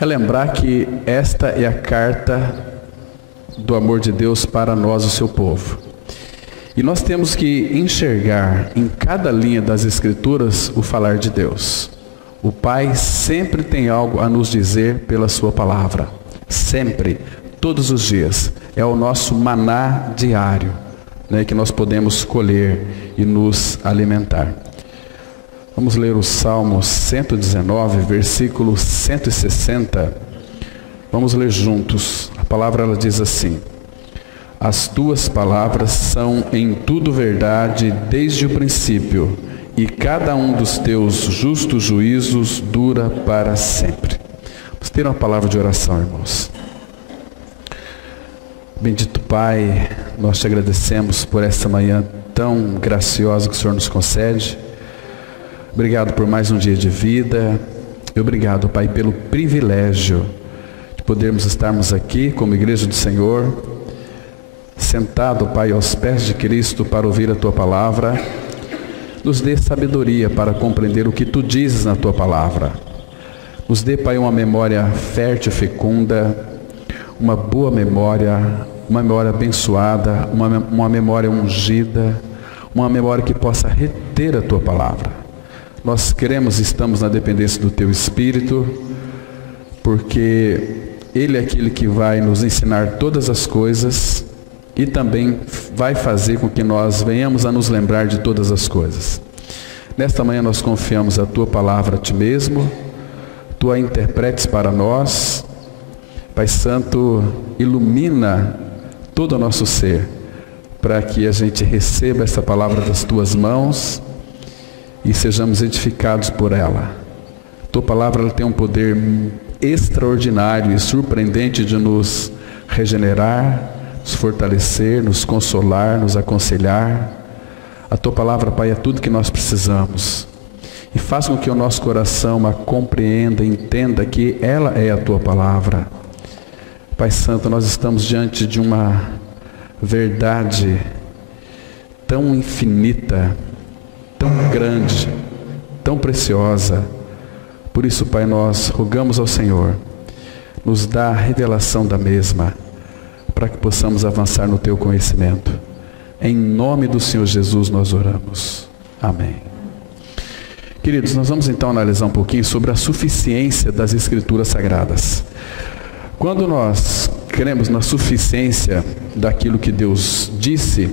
é lembrar que esta é a carta do amor de Deus para nós, o seu povo. E nós temos que enxergar em cada linha das Escrituras o falar de Deus. O Pai sempre tem algo a nos dizer pela sua palavra. Sempre, todos os dias. É o nosso maná diário, né, que nós podemos colher e nos alimentar. Vamos ler o Salmo 119, versículo 160. Vamos ler juntos. A palavra ela diz assim: as tuas palavras são em tudo verdade desde o princípio, e cada um dos teus justos juízos dura para sempre. Vamos ter uma palavra de oração, irmãos. Bendito Pai, nós te agradecemos por essa manhã tão graciosa que o Senhor nos concede. Obrigado por mais um dia de vida. E obrigado, Pai, pelo privilégio de podermos estarmos aqui como igreja do Senhor, sentado, Pai, aos pés de Cristo para ouvir a Tua palavra. Nos dê sabedoria para compreender o que Tu dizes na Tua palavra. Nos dê, Pai, uma memória fértil, fecunda, uma boa memória, uma memória abençoada, uma memória ungida, uma memória que possa reter a Tua palavra. Nós queremos e estamos na dependência do Teu Espírito, porque Ele é aquele que vai nos ensinar todas as coisas e também vai fazer com que nós venhamos a nos lembrar de todas as coisas. Nesta manhã nós confiamos a Tua palavra a Ti mesmo, Tu a interpretes para nós. Pai Santo, ilumina todo o nosso ser, para que a gente receba essa palavra das Tuas mãos e sejamos edificados por ela. Tua palavra ela tem um poder extraordinário e surpreendente de nos regenerar, nos fortalecer, nos consolar, nos aconselhar. A Tua palavra, Pai, é tudo que nós precisamos. E faça com que o nosso coração a compreenda, entenda que ela é a Tua palavra. Pai Santo, nós estamos diante de uma verdade tão infinita, tão grande, tão preciosa. Por isso, Pai, nós rogamos ao Senhor, nos dá a revelação da mesma, para que possamos avançar no Teu conhecimento. Em nome do Senhor Jesus nós oramos. Amém. Queridos, nós vamos então analisar um pouquinho sobre a suficiência das Escrituras Sagradas. Quando nós cremos na suficiência daquilo que Deus disse,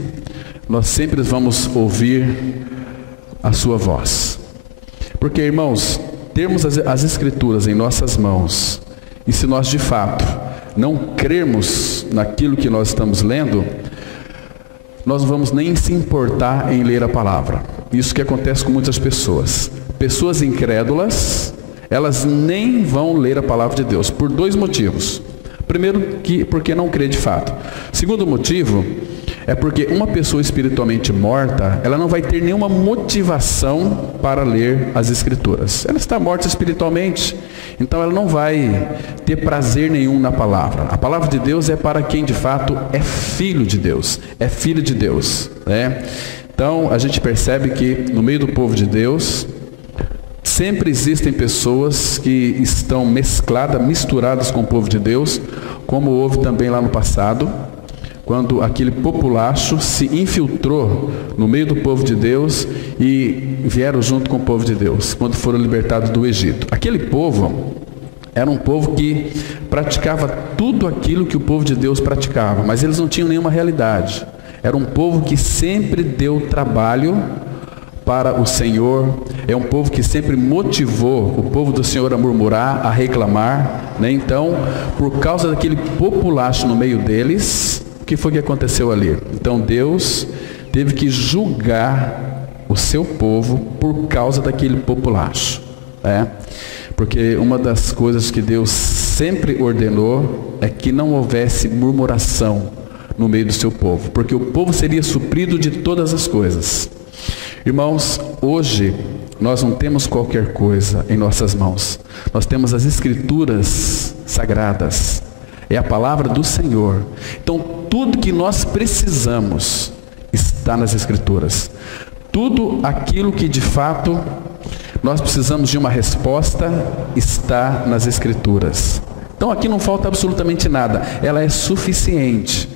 nós sempre vamos ouvir a sua voz. Porque, irmãos, termos as Escrituras em nossas mãos, e se nós de fato não crermos naquilo que nós estamos lendo, nós não vamos nem se importar em ler a palavra. Isso que acontece com muitas pessoas. Pessoas incrédulas, elas nem vão ler a palavra de Deus, por dois motivos. Primeiro, porque não crê de fato. Segundo motivo, é porque uma pessoa espiritualmente morta, ela não vai ter nenhuma motivação para ler as Escrituras. Ela está morta espiritualmente, então ela não vai ter prazer nenhum na palavra. A palavra de Deus é para quem de fato é filho de Deus, é filho de Deus, né? Então a gente percebe que no meio do povo de Deus, sempre existem pessoas que estão misturadas com o povo de Deus, como houve também lá no passado, quando aquele populacho se infiltrou no meio do povo de Deus e vieram junto com o povo de Deus, quando foram libertados do Egito. Aquele povo era um povo que praticava tudo aquilo que o povo de Deus praticava, mas eles não tinham nenhuma realidade. Era um povo que sempre deu trabalho para o Senhor, é um povo que sempre motivou o povo do Senhor a murmurar, a reclamar, né? Então, por causa daquele populacho no meio deles, o que foi que aconteceu ali? Então Deus teve que julgar o seu povo por causa daquele populacho, né? Porque uma das coisas que Deus sempre ordenou é que não houvesse murmuração no meio do seu povo, porque o povo seria suprido de todas as coisas. Irmãos, hoje nós não temos qualquer coisa em nossas mãos. Nós temos as Escrituras Sagradas. É a palavra do Senhor. Então, tudo que nós precisamos está nas Escrituras. Tudo aquilo que de fato Nós precisamos de uma resposta, está nas Escrituras. Então aqui não falta absolutamente nada, ela é suficiente.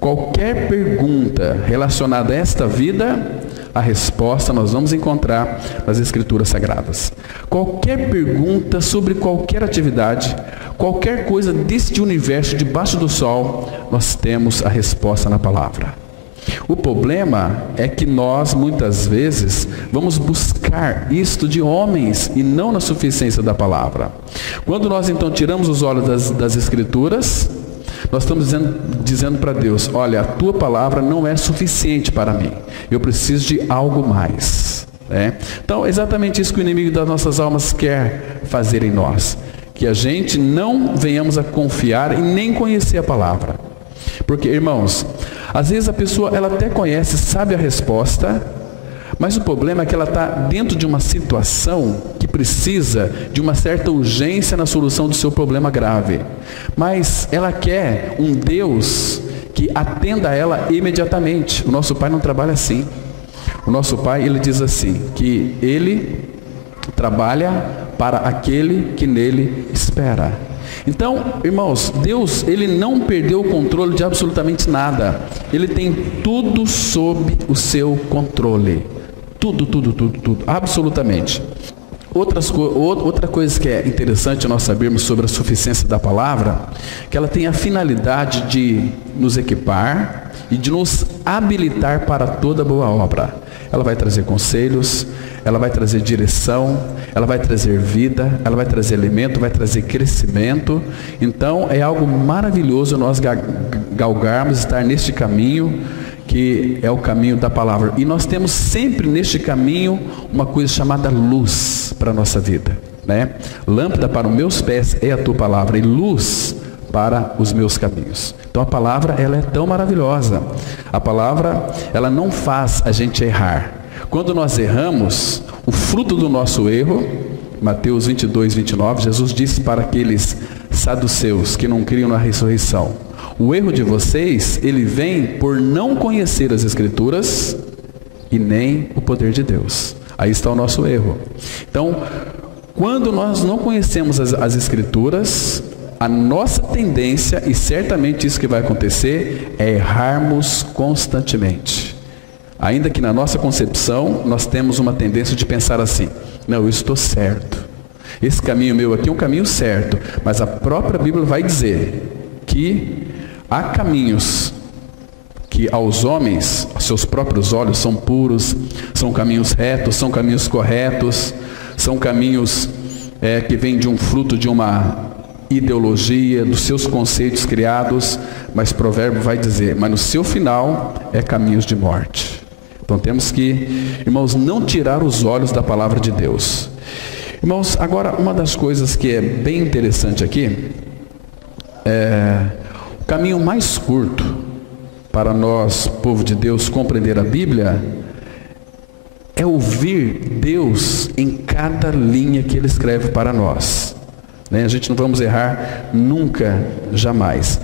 Qualquer pergunta relacionada a esta vida, a resposta nós vamos encontrar nas Escrituras Sagradas. Qualquer pergunta sobre qualquer atividade, qualquer coisa deste universo debaixo do sol, nós temos a resposta na palavra. O problema é que nós, muitas vezes, vamos buscar isto de homens e não na suficiência da palavra. Quando nós, então, tiramos os olhos das Escrituras, nós estamos dizendo para Deus, olha, a tua palavra não é suficiente para mim. Eu preciso de algo mais. Então, é exatamente isso que o inimigo das nossas almas quer fazer em nós. Que a gente não venhamos a confiar e nem conhecer a palavra. Porque, irmãos, às vezes a pessoa ela até conhece, sabe a resposta, mas o problema é que ela está dentro de uma situação que precisa de uma certa urgência na solução do seu problema grave. Mas ela quer um Deus que atenda a ela imediatamente. O nosso Pai não trabalha assim. O nosso Pai, ele diz assim, que ele trabalha para aquele que nele espera. Então, irmãos, Deus, ele não perdeu o controle de absolutamente nada. Ele tem tudo sob o seu controle. Tudo, absolutamente. Outra coisa que é interessante nós sabermos sobre a suficiência da palavra, que ela tem a finalidade de nos equipar e de nos habilitar para toda boa obra. Ela vai trazer conselhos, ela vai trazer direção, ela vai trazer vida, ela vai trazer alimento, vai trazer crescimento. Então é algo maravilhoso nós galgarmos, estar neste caminho, que é o caminho da palavra. E nós temos sempre neste caminho uma coisa chamada luz para a nossa vida, Lâmpada para os meus pés é a tua palavra e luz para os meus caminhos. Então a palavra, ela é tão maravilhosa. A palavra, ela não faz a gente errar. Quando nós erramos, o fruto do nosso erro, Mateus 22, 29, Jesus disse para aqueles saduceus que não criam na ressurreição: o erro de vocês, ele vem por não conhecer as Escrituras e nem o poder de Deus. Aí está o nosso erro. Então, quando nós não conhecemos as Escrituras, a nossa tendência, e certamente isso que vai acontecer, é errarmos constantemente. Ainda que na nossa concepção, nós temos uma tendência de pensar assim: não, eu estou certo. Esse caminho meu aqui é um caminho certo. Mas a própria Bíblia vai dizer que há caminhos que aos homens, aos seus próprios olhos, são puros, são caminhos retos, são caminhos corretos, são caminhos que vêm de um fruto de uma ideologia, dos seus conceitos criados, mas Provérbio vai dizer, mas no seu final é caminhos de morte. Então temos que, irmãos, não tirar os olhos da palavra de Deus. Irmãos, agora uma das coisas que é bem interessante aqui, o caminho mais curto para nós, povo de Deus, compreender a Bíblia, é ouvir Deus em cada linha que Ele escreve para nós. A gente não vamos errar nunca, jamais.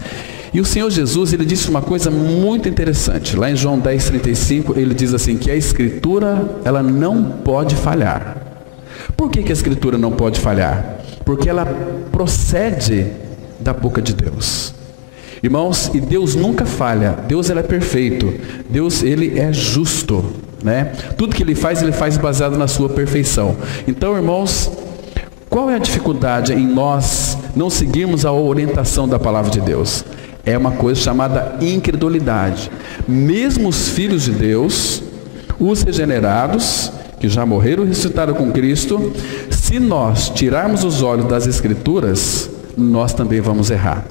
E o Senhor Jesus, Ele disse uma coisa muito interessante. Lá em João 10:35, Ele diz assim, que a Escritura, ela não pode falhar. Por que a Escritura não pode falhar? Porque ela procede da boca de Deus. Irmãos, e Deus nunca falha. Deus, ele é perfeito. Deus, ele é justo, Tudo que Ele faz baseado na sua perfeição. Então, irmãos, qual é a dificuldade em nós não seguirmos a orientação da palavra de Deus? É uma coisa chamada incredulidade. Mesmo os filhos de Deus, os regenerados, que já morreram e ressuscitaram com Cristo, se nós tirarmos os olhos das Escrituras, nós também vamos errar.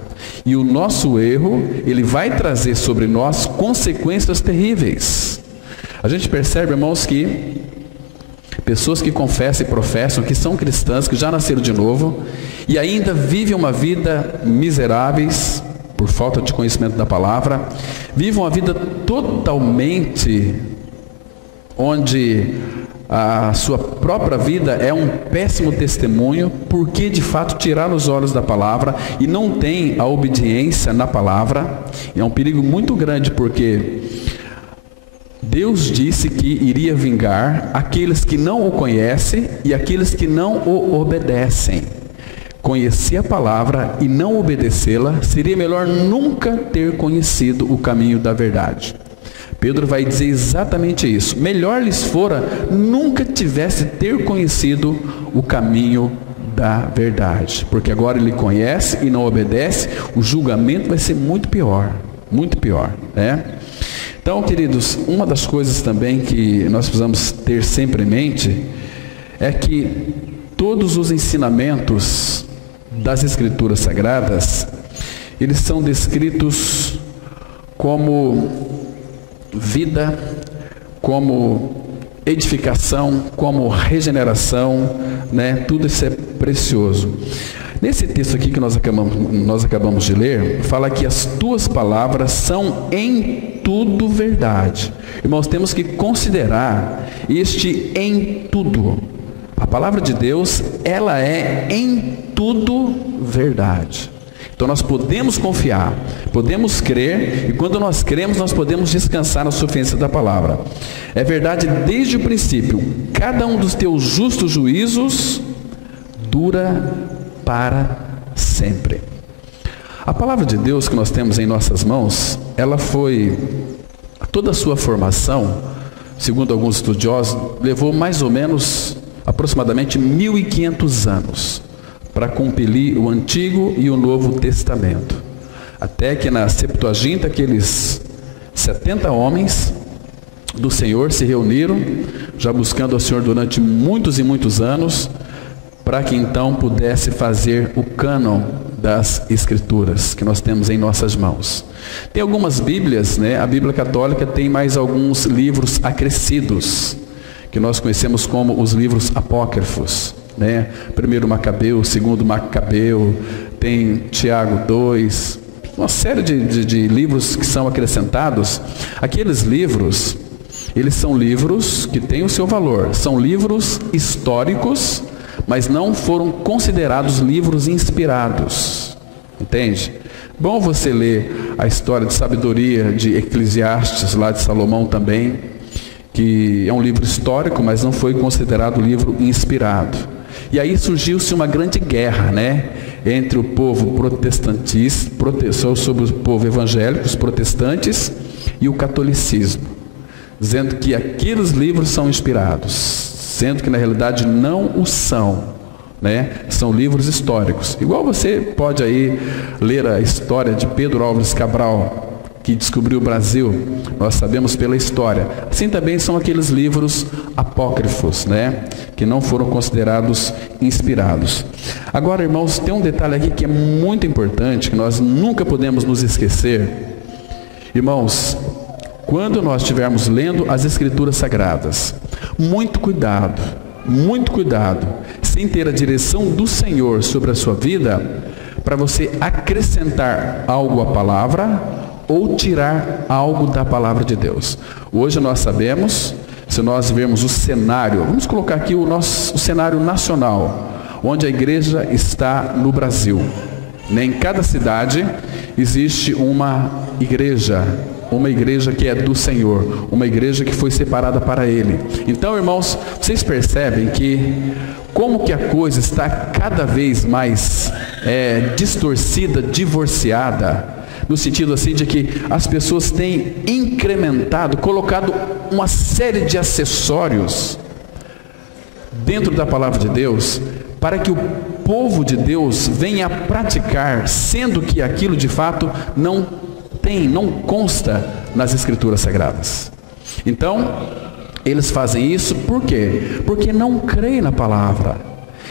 E o nosso erro, ele vai trazer sobre nós consequências terríveis. A gente percebe, irmãos, que pessoas que confessam e professam que são cristãs, que já nasceram de novo, e ainda vivem uma vida miseráveis, por falta de conhecimento da palavra, vivem uma vida totalmente onde a sua própria vida é um péssimo testemunho, porque de fato tiraram os olhos da palavra e não tem a obediência na palavra. E é um perigo muito grande, porque Deus disse que iria vingar aqueles que não o conhecem e aqueles que não o obedecem. Conhecer a palavra e não obedecê-la, seria melhor nunca ter conhecido o caminho da verdade. Pedro vai dizer exatamente isso. Melhor lhes fora nunca tivesse ter conhecido o caminho da verdade. Porque agora ele conhece e não obedece, o julgamento vai ser muito pior, né? Então, queridos, uma das coisas também que nós precisamos ter sempre em mente é que todos os ensinamentos das Escrituras Sagradas, eles são descritos como vida, como edificação, como regeneração, né? Tudo isso é precioso. Nesse texto aqui que nós acabamos de ler, fala que as tuas palavras são em tudo verdade. Irmãos, temos que considerar este em tudo. A palavra de Deus, ela é em tudo verdade. Então nós podemos confiar, podemos crer, e quando nós cremos, nós podemos descansar na suficiência da palavra. É verdade desde o princípio, cada um dos teus justos juízos dura para sempre. A palavra de Deus que nós temos em nossas mãos, ela foi, toda a sua formação, segundo alguns estudiosos, levou mais ou menos aproximadamente 1500 anos para compilar o Antigo e o Novo Testamento. Até que na Septuaginta, aqueles 70 homens do Senhor se reuniram, já buscando ao Senhor durante muitos e muitos anos, para que então pudesse fazer o cânon das Escrituras que nós temos em nossas mãos. Tem algumas Bíblias, né? A Bíblia Católica tem mais alguns livros acrescidos, que nós conhecemos como os livros apócrifos, né? Primeiro Macabeu, segundo Macabeu, tem Tiago 2, uma série de livros que são acrescentados. Aqueles livros, eles são livros que têm o seu valor, são livros históricos, mas não foram considerados livros inspirados, entende? Bom você ler a história de sabedoria de Eclesiastes, lá de Salomão também, que é um livro histórico, mas não foi considerado livro inspirado. E aí surgiu-se uma grande guerra, né, entre o povo protestantista, sobre o povo evangélico, os protestantes, e o catolicismo, dizendo que aqueles livros são inspirados, sendo que na realidade não o são, né? São livros históricos. Igual você pode aí ler a história de Pedro Álvares Cabral, que descobriu o Brasil, nós sabemos pela história. Assim também são aqueles livros apócrifos, né? Que não foram considerados inspirados. Agora, irmãos, tem um detalhe aqui que é muito importante, que nós nunca podemos nos esquecer. Irmãos, quando nós estivermos lendo as Escrituras Sagradas, muito cuidado, sem ter a direção do Senhor sobre a sua vida, para você acrescentar algo à palavra ou tirar algo da palavra de Deus. Hoje nós sabemos, se nós vermos o cenário, vamos colocar aqui o cenário nacional, onde a igreja está no Brasil. Em cada cidade existe uma igreja que é do Senhor, uma igreja que foi separada para Ele. Então, irmãos, vocês percebem que como que a coisa está cada vez mais distorcida, divorciada, no sentido assim de que as pessoas têm incrementado, colocado uma série de acessórios dentro da palavra de Deus, para que o povo de Deus venha a praticar, sendo que aquilo de fato não consta nas Escrituras Sagradas. Então, eles fazem isso por quê? Porque não creem na palavra.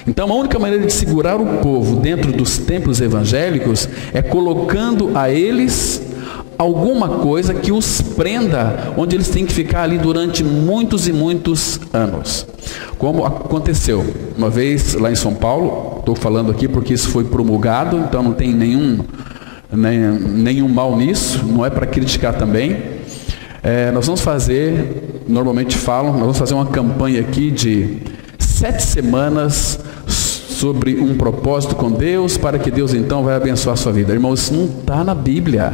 Então, a única maneira de segurar o povo dentro dos templos evangélicos é colocando a eles alguma coisa que os prenda, onde eles têm que ficar ali durante muitos e muitos anos. Como aconteceu uma vez lá em São Paulo, estou falando aqui porque isso foi promulgado, então não tem nenhum mal nisso, não é para criticar também. Nós vamos fazer, normalmente falam, nós vamos fazer uma campanha aqui de 7 semanas sobre um propósito com Deus, para que Deus então vai abençoar a sua vida. Irmãos, isso não está na Bíblia,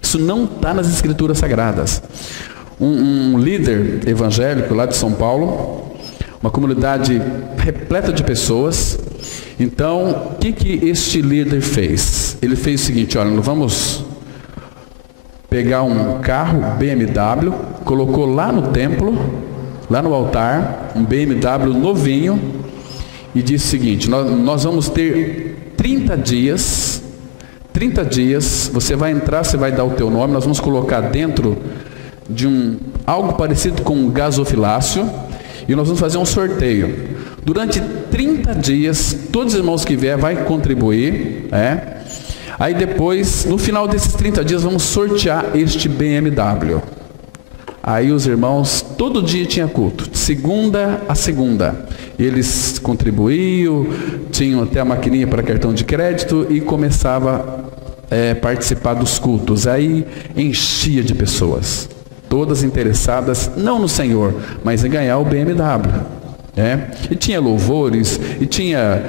isso não está nas Escrituras Sagradas. um líder evangélico lá de São Paulo, uma comunidade repleta de pessoas. Então, o que este líder fez? Ele fez o seguinte: olha, nós vamos pegar um carro BMW, colocou lá no templo, lá no altar, um BMW novinho, e disse o seguinte: nós vamos ter 30 dias, você vai entrar, você vai dar o teu nome, nós vamos colocar dentro de algo parecido com um gasofilácio, e nós vamos fazer um sorteio. Durante 30 dias, todos os irmãos que vier vai contribuir, Aí depois, no final desses 30 dias, vamos sortear este BMW. Aí os irmãos, todo dia tinha culto, de segunda a segunda. Eles contribuíam, tinham até a maquininha para cartão de crédito e começava a participar dos cultos. Aí enchia de pessoas, todas interessadas, não no Senhor, mas em ganhar o BMW. E tinha louvores, e tinha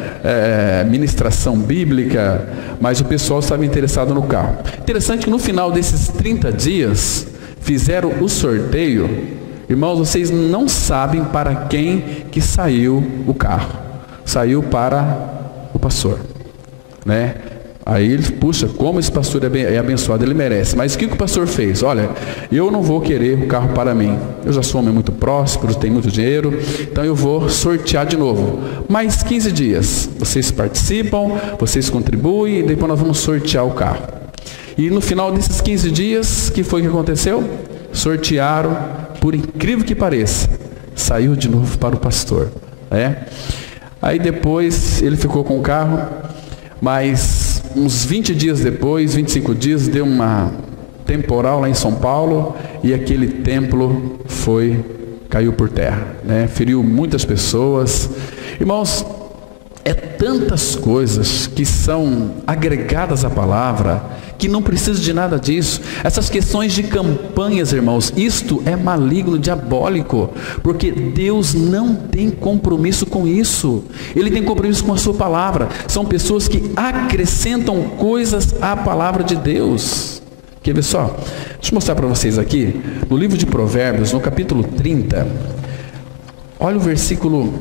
ministração bíblica, mas o pessoal estava interessado no carro. Interessante que no final desses 30 dias, fizeram o sorteio. Irmãos, vocês não sabem para quem que saiu o carro. Saiu para o pastor, Aí ele, puxa, como esse pastor é abençoado, ele merece. Mas o que o pastor fez? Olha, eu não vou querer o carro para mim. Eu já sou um homem muito próspero, tenho muito dinheiro, então eu vou sortear de novo. Mais 15 dias, vocês participam, vocês contribuem, e depois nós vamos sortear o carro. E no final desses 15 dias, o que foi que aconteceu? Sortearam, por incrível que pareça, saiu de novo para o pastor. Aí depois ele ficou com o carro, mas uns 20 dias depois, 25 dias, deu uma temporal lá em São Paulo e aquele templo caiu por terra, feriu muitas pessoas. Irmãos, tantas coisas que são agregadas à palavra, que não precisa de nada disso. Essas questões de campanhas, irmãos, isto é maligno, diabólico, porque Deus não tem compromisso com isso. Ele tem compromisso com a sua palavra. São pessoas que acrescentam coisas à palavra de Deus. Quer ver só? Deixa eu mostrar para vocês aqui, no livro de Provérbios, no capítulo 30, olha o versículo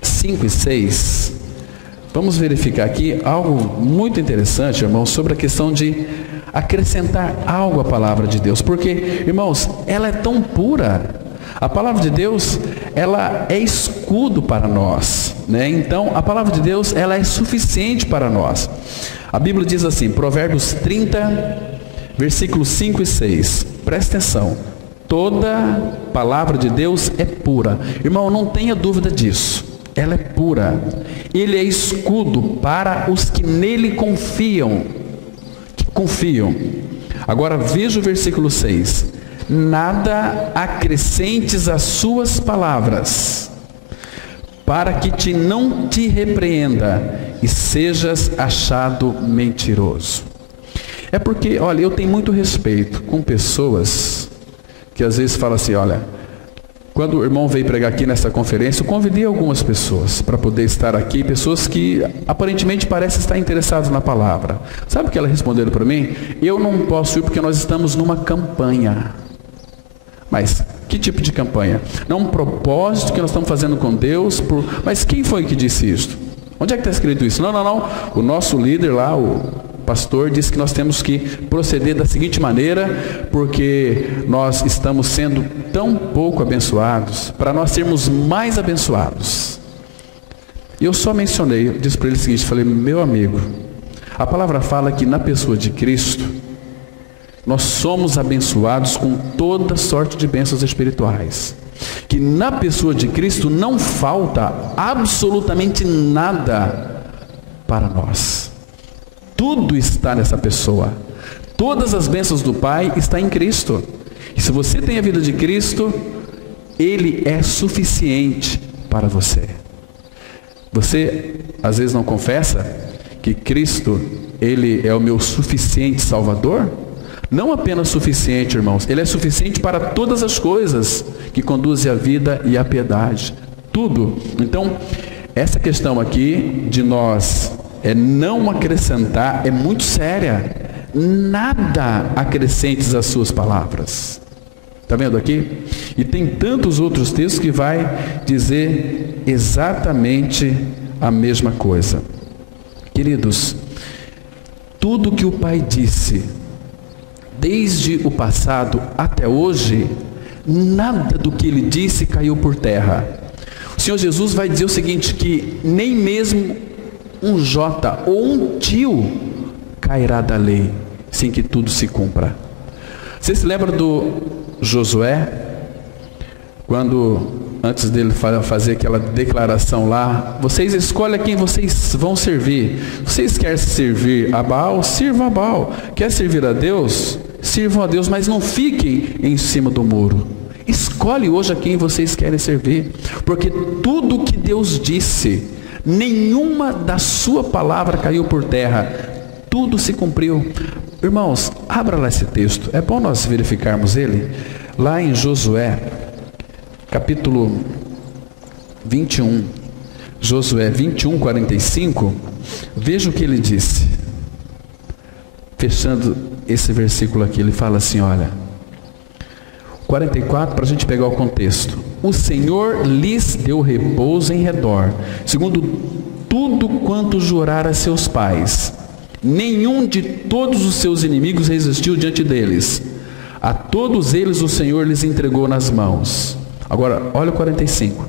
5 e 6. Vamos verificar aqui algo muito interessante, irmãos, sobre a questão de acrescentar algo à palavra de Deus. Porque, irmãos, ela é tão pura. A palavra de Deus, ela é escudo para nós, Então, a palavra de Deus, ela é suficiente para nós. A Bíblia diz assim, Provérbios 30, versículos 5 e 6. Presta atenção. Toda palavra de Deus é pura. Irmão, não tenha dúvida disso. Ela é pura. Ele é escudo para os que nele confiam. Agora veja o versículo 6. Nada acrescentes às suas palavras, para que não te repreenda e sejas achado mentiroso. É porque, olha, eu tenho muito respeito com pessoas que às vezes falam assim, olha, quando o irmão veio pregar aqui nessa conferência, eu convidei algumas pessoas para poder estar aqui, pessoas que aparentemente parecem estar interessadas na palavra. Sabe o que elas responderam para mim? Eu não posso ir porque nós estamos numa campanha. Mas que tipo de campanha? Não um propósito que nós estamos fazendo com Deus, mas quem foi que disse isso? Onde é que está escrito isso? Não. O nosso líder lá, o pastor, disse que nós temos que proceder da seguinte maneira, porque nós estamos sendo tão pouco abençoados, para nós sermos mais abençoados. E eu só mencionei, eu disse para ele o seguinte, falei, meu amigo, a palavra fala que na pessoa de Cristo, nós somos abençoados com toda sorte de bênçãos espirituais. Que na pessoa de Cristo não falta absolutamente nada para nós. Tudo está nessa pessoa. Todas as bênçãos do Pai estão em Cristo. E se você tem a vida de Cristo, Ele é suficiente para você. Você, às vezes, não confessa que Cristo, Ele é o meu suficiente Salvador? Não apenas suficiente, irmãos. Ele é suficiente para todas as coisas que conduzem à vida e à piedade. Tudo. Então, essa questão aqui de nós não acrescentar é muito séria. Nada acrescentes às suas palavras. Está vendo aqui? E tem tantos outros textos que vai dizer exatamente a mesma coisa. Queridos, tudo que o Pai disse, desde o passado até hoje, nada do que Ele disse caiu por terra. O Senhor Jesus vai dizer o seguinte, que nem mesmo um jota ou um tio cairá da lei, sem que tudo se cumpra. Você se lembra do Josué, quando antes dele fazer aquela declaração lá, vocês escolhem quem vocês vão servir. Vocês querem servir a Baal? Sirvam a Baal. Quer servir a Deus? Sirvam a Deus, mas não fiquem em cima do muro. Escolhe hoje a quem vocês querem servir, porque tudo que Deus disse, nenhuma da sua palavra caiu por terra, tudo se cumpriu. Irmãos, abra lá esse texto, é bom nós verificarmos ele, lá em Josué, capítulo 21, Josué 21, 45, veja o que ele disse, fechando esse versículo aqui, ele fala assim, olha, 44, para a gente pegar o contexto, o Senhor lhes deu repouso em redor, segundo tudo quanto jurara a seus pais, nenhum de todos os seus inimigos resistiu diante deles, a todos eles o Senhor lhes entregou nas mãos. Agora, olha o 45.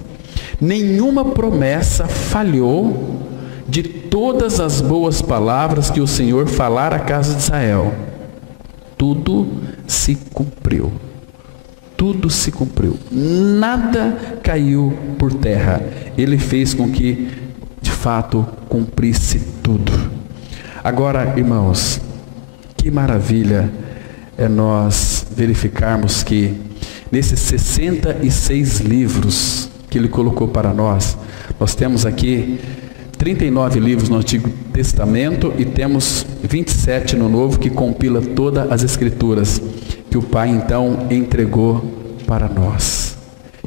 Nenhuma promessa falhou de todas as boas palavras que o Senhor falara à casa de Israel. Tudo se cumpriu. Tudo se cumpriu. Nada caiu por terra. Ele fez com que, de fato, cumprisse tudo. Agora, irmãos, que maravilha é nós verificarmos que nesses 66 livros que Ele colocou para nós, nós temos aqui 39 livros no Antigo Testamento e temos 27 no Novo, que compila todas as Escrituras, que o Pai então entregou para nós.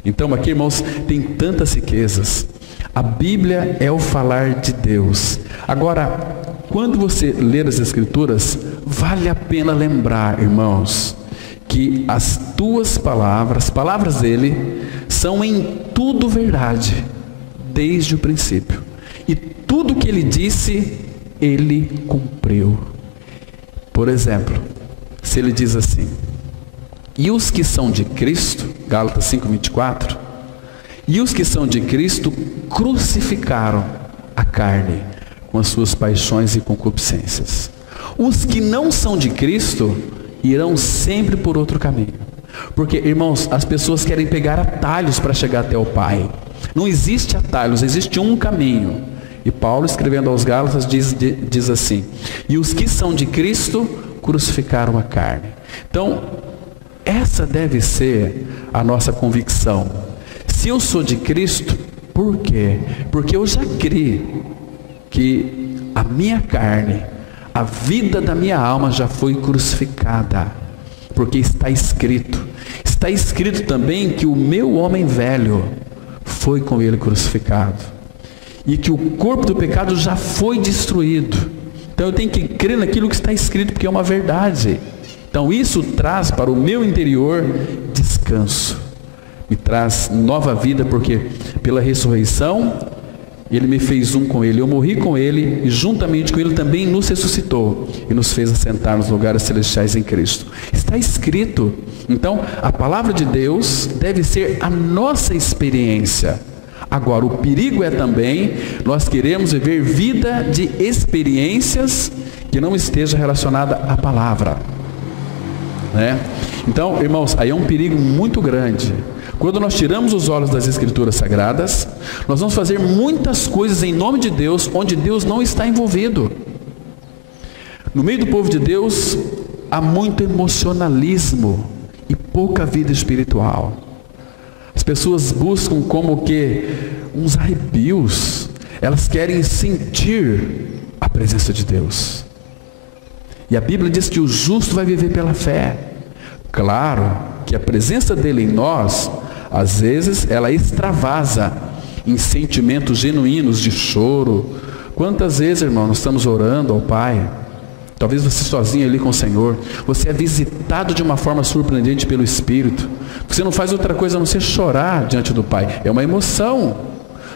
Então aqui, irmãos, tem tantas riquezas. A Bíblia é o falar de Deus. Agora, quando você ler as Escrituras, vale a pena lembrar, irmãos, que as tuas palavras, palavras dele, são em tudo verdade, desde o princípio. E tudo que ele disse, ele cumpriu. Por exemplo, se ele diz assim, e os que são de Cristo, Gálatas 5:24, e os que são de Cristo crucificaram a carne com as suas paixões e concupiscências. Os que não são de Cristo irão sempre por outro caminho. Porque, irmãos, as pessoas querem pegar atalhos para chegar até o Pai. Não existe atalhos, existe um caminho. E Paulo, escrevendo aos Gálatas, diz assim, e os que são de Cristo crucificaram a carne. Então, essa deve ser a nossa convicção. Se eu sou de Cristo, por quê? Porque eu já criei que a minha carne, a vida da minha alma já foi crucificada, porque está escrito. Está escrito também que o meu homem velho foi com ele crucificado, e que o corpo do pecado já foi destruído. Então eu tenho que crer naquilo que está escrito, porque é uma verdade. Então isso traz para o meu interior descanso, me traz nova vida, porque pela ressurreição Ele me fez um com Ele, eu morri com Ele e juntamente com Ele também nos ressuscitou e nos fez assentar nos lugares celestiais em Cristo. Está escrito. Então a palavra de Deus deve ser a nossa experiência. Agora o perigo é também nós queremos viver vida de experiências que não esteja relacionada à palavra, né? Então, irmãos, aí é um perigo muito grande. Quando nós tiramos os olhos das Escrituras Sagradas, nós vamos fazer muitas coisas em nome de Deus, onde Deus não está envolvido. No meio do povo de Deus, há muito emocionalismo e pouca vida espiritual. As pessoas buscam como que uns arrepios, elas querem sentir a presença de Deus. E a Bíblia diz que o justo vai viver pela fé. Claro que a presença dele em nós, às vezes, ela extravasa em sentimentos genuínos de choro. Quantas vezes, irmão, nós estamos orando ao Pai Talvez você sozinho ali com o Senhor. Você é visitado de uma forma surpreendente pelo Espírito. Você não faz outra coisa a não ser chorar diante do Pai. É uma emoção.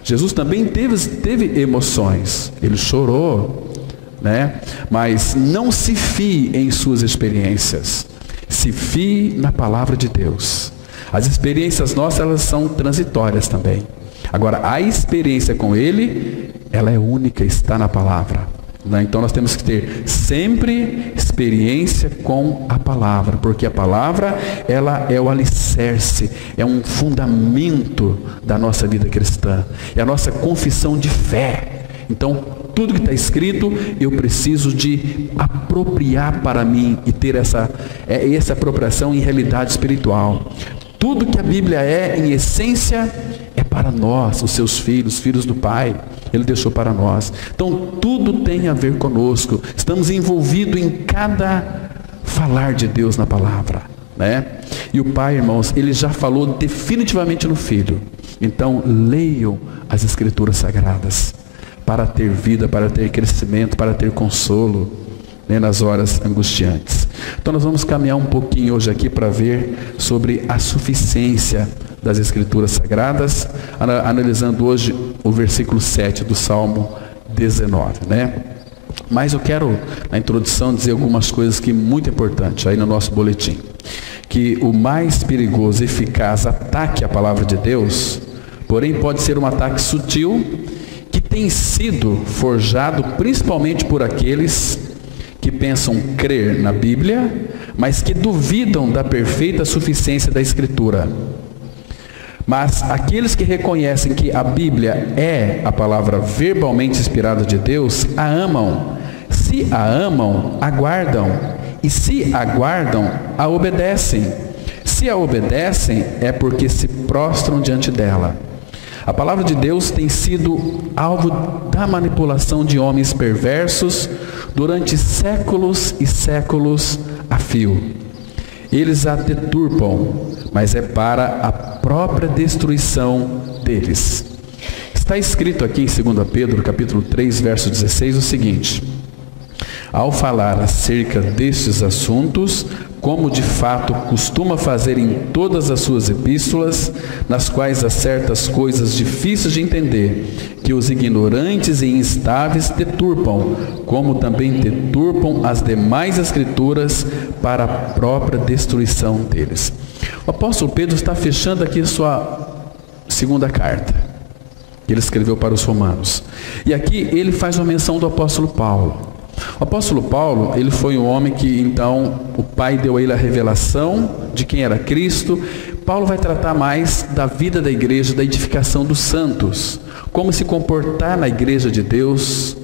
Jesus também teve emoções. Ele chorou, né? Mas não se fie em suas experiências. Se fie na palavra de Deus. As experiências nossas, elas são transitórias também. Agora, a experiência com Ele, ela é única, está na palavra. Então nós temos que ter sempre experiência com a palavra, porque a palavra, ela é o alicerce, é um fundamento da nossa vida cristã, é a nossa confissão de fé. Então tudo que está escrito, eu preciso de apropriar para mim e ter essa apropriação em realidade espiritual. Tudo que a Bíblia é, em essência, é para nós, os seus filhos, filhos do Pai. Ele deixou para nós. Então, tudo tem a ver conosco. Estamos envolvidos em cada falar de Deus na palavra, né? E o Pai, irmãos, Ele já falou definitivamente no Filho. Então, leiam as Escrituras Sagradas para ter vida, para ter crescimento, para ter consolo, né, nas horas angustiantes. Então nós vamos caminhar um pouquinho hoje aqui para ver sobre a suficiência das Escrituras Sagradas, analisando hoje o versículo 7 do Salmo 19, né? Mas eu quero, na introdução, dizer algumas coisas que muito importantes aí no nosso boletim. Que o mais perigoso e eficaz ataque à palavra de Deus, porém pode ser um ataque sutil, que tem sido forjado principalmente por aqueles que pensam crer na Bíblia, mas que duvidam da perfeita suficiência da Escritura. Mas aqueles que reconhecem que a Bíblia é a palavra verbalmente inspirada de Deus, a amam. Se a amam, aguardam. E se aguardam, a obedecem. Se a obedecem, é porque se prostram diante dela. A palavra de Deus tem sido alvo da manipulação de homens perversos durante séculos e séculos a fio. Eles a deturpam, mas é para a própria destruição deles. Está escrito aqui em 2 Pedro, capítulo 3, verso 16, o seguinte: ao falar acerca destes assuntos, como de fato costuma fazer em todas as suas epístolas, nas quais há certas coisas difíceis de entender, que os ignorantes e instáveis deturpam, como também deturpam as demais escrituras para a própria destruição deles. O apóstolo Pedro está fechando aqui sua segunda carta, que ele escreveu para os romanos. E aqui ele faz uma menção do apóstolo Paulo. O apóstolo Paulo, ele foi um homem que então o Pai deu a ele a revelação de quem era Cristo. Paulo vai tratar mais da vida da igreja, da edificação dos santos, como se comportar na igreja de Deus,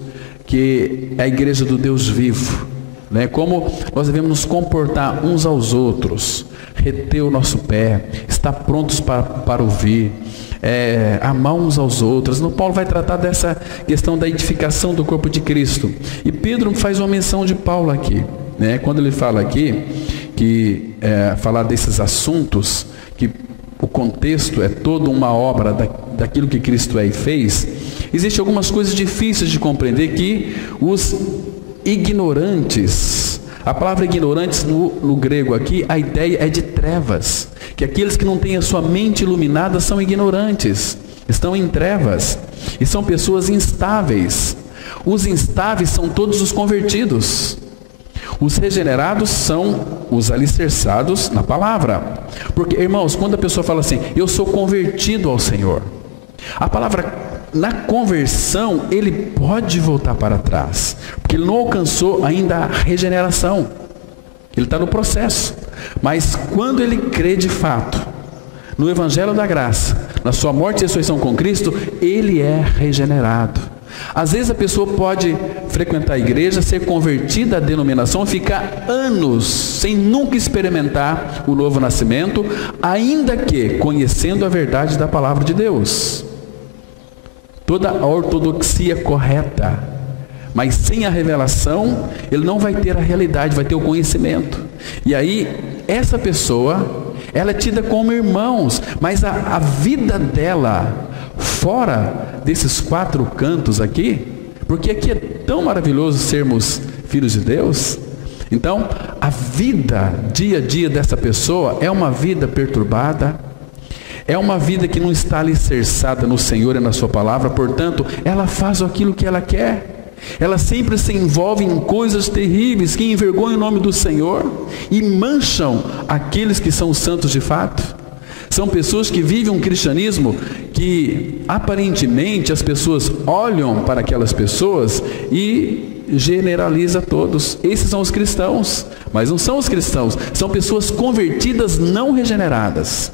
que é a igreja do Deus vivo, né? Como nós devemos nos comportar uns aos outros, reter o nosso pé, estar prontos para ouvir, amar uns aos outros. Paulo vai tratar dessa questão da edificação do corpo de Cristo. E Pedro faz uma menção de Paulo aqui, né? Quando ele fala aqui, que falar desses assuntos, que o contexto é toda uma obra daquilo que Cristo é e fez, existem algumas coisas difíceis de compreender que os ignorantes, a palavra ignorantes no grego aqui, a ideia é de trevas, que aqueles que não têm a sua mente iluminada são ignorantes, estão em trevas, e são pessoas instáveis. Os instáveis são todos os convertidos. Os regenerados são os alicerçados na palavra. Porque, irmãos, quando a pessoa fala assim, eu sou convertido ao Senhor, a palavra, na conversão, ele pode voltar para trás, porque ele não alcançou ainda a regeneração, ele está no processo. Mas quando ele crê de fato no Evangelho da Graça, na sua morte e ressurreição com Cristo, ele é regenerado. Às vezes a pessoa pode frequentar a igreja, ser convertida à denominação, ficar anos sem nunca experimentar o novo nascimento, ainda que conhecendo a verdade da palavra de Deus, toda a ortodoxia correta, mas sem a revelação, ele não vai ter a realidade, vai ter o conhecimento. E aí, essa pessoa, ela é tida como irmãos, mas a vida dela, fora desses quatro cantos aqui, porque aqui é tão maravilhoso sermos filhos de Deus? Então, a vida, dia a dia dessa pessoa é uma vida perturbada, é uma vida que não está alicerçada no Senhor e na sua palavra, portanto, ela faz aquilo que ela quer. Ela sempre se envolve em coisas terríveis que envergonham o nome do Senhor e mancham aqueles que são santos de fato. São pessoas que vivem um cristianismo que aparentemente as pessoas olham para aquelas pessoas e generaliza todos. Esses são os cristãos, mas não são os cristãos, são pessoas convertidas não regeneradas.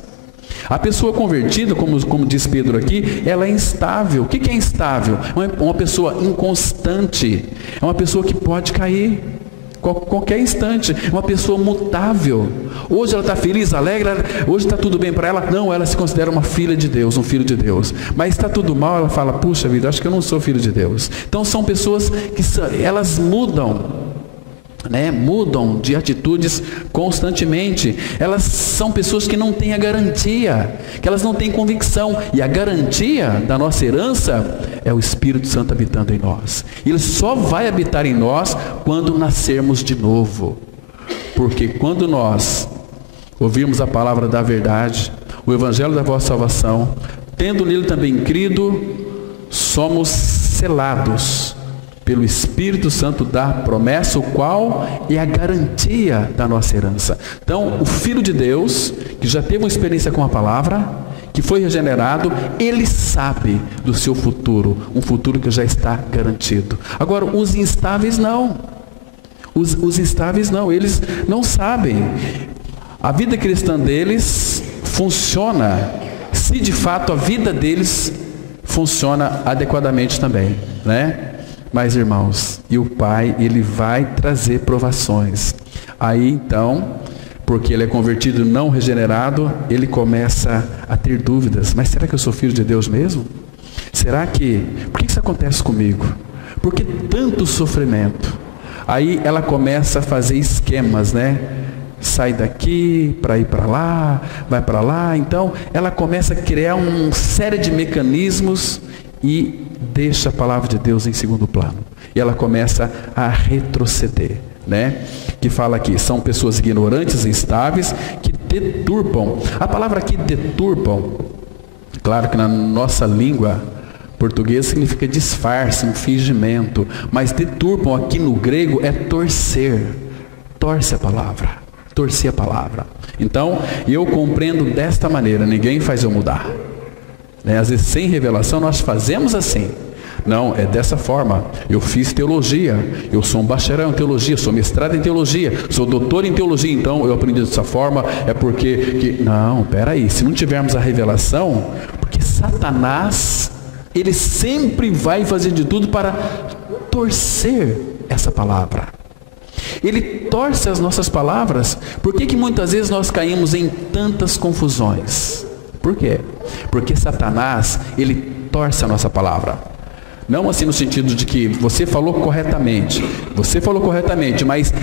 A pessoa convertida, como diz Pedro aqui, ela é instável. O que é instável? É uma pessoa inconstante, é uma pessoa que pode cair qualquer instante, é uma pessoa mutável. Hoje ela está feliz, alegre, hoje está tudo bem para ela. Não, ela se considera uma filha de Deus, um filho de Deus. Mas está tudo mal, ela fala, puxa vida, acho que eu não sou filho de Deus. Então são pessoas que elas mudam, mudam de atitudes constantemente. Elas são pessoas que não têm a garantia, que elas não têm convicção, e a garantia da nossa herança é o Espírito Santo habitando em nós. Ele só vai habitar em nós quando nascermos de novo, porque quando nós ouvirmos a palavra da verdade, o Evangelho da vossa salvação, tendo nele também crido, somos selados pelo Espírito Santo da promessa, o qual é a garantia da nossa herança. Então, o Filho de Deus, que já teve uma experiência com a palavra, que foi regenerado, ele sabe do seu futuro, um futuro que já está garantido. Agora, os instáveis não. Os instáveis não, eles não sabem. A vida cristã deles funciona, se de fato a vida deles funciona adequadamente também, Mas, irmãos, e o Pai, ele vai trazer provações. Aí, então, porque ele é convertido não regenerado, ele começa a ter dúvidas. Mas será que eu sou filho de Deus mesmo? Por que isso acontece comigo? Por que tanto sofrimento? Aí ela começa a fazer esquemas, Sai daqui para ir para lá, vai para lá. Então, ela começa a criar uma série de mecanismos e deixa a palavra de Deus em segundo plano. E ela começa a retroceder, Que fala aqui, são pessoas ignorantes e instáveis que deturpam. A palavra aqui deturpam, claro que na nossa língua portuguesa significa disfarce, um fingimento, mas deturpam aqui no grego é torcer. Torce a palavra, torcer a palavra. Então, eu compreendo desta maneira, ninguém faz eu mudar. Às vezes sem revelação nós fazemos assim. Não, é dessa forma. Eu fiz teologia, eu sou um bacharel em teologia, sou mestrado em teologia, sou doutor em teologia, então eu aprendi dessa forma, é porque... Não, peraí, se não tivermos a revelação, porque Satanás, ele sempre vai fazer de tudo para torcer essa palavra. Ele torce as nossas palavras. Por que muitas vezes nós caímos em tantas confusões? Por quê? Porque Satanás, ele torce a nossa palavra. Não assim no sentido de que você falou corretamente, mas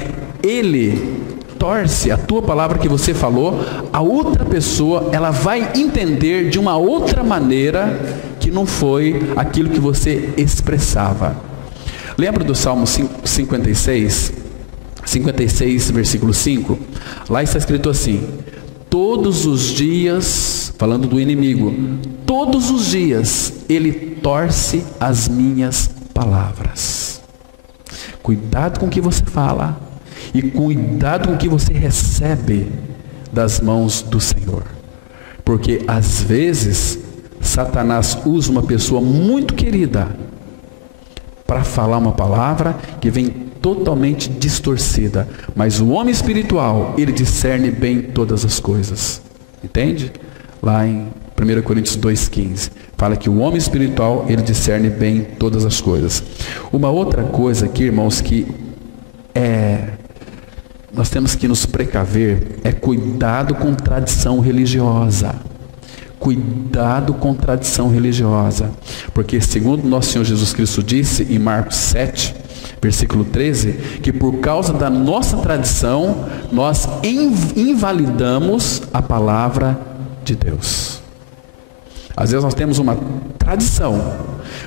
ele torce a tua palavra que você falou, a outra pessoa, ela vai entender de uma outra maneira que não foi aquilo que você expressava. Lembra do Salmo 56, versículo 5? Lá está escrito assim: todos os dias, falando do inimigo, todos os dias ele torce as minhas palavras. Cuidado com o que você fala e cuidado com o que você recebe das mãos do Senhor, porque às vezes Satanás usa uma pessoa muito querida para falar uma palavra que vem totalmente distorcida, mas o homem espiritual, ele discerne bem todas as coisas, entende? Lá em 1 Coríntios 2,15 fala que o homem espiritual, ele discerne bem todas as coisas. Uma outra coisa aqui, irmãos, que nós temos que nos precaver, é cuidado com tradição religiosa. Cuidado com tradição religiosa, porque segundo nosso Senhor Jesus Cristo disse em Marcos 7, versículo 13, que por causa da nossa tradição, nós invalidamos a palavra de Deus. Às vezes nós temos uma tradição,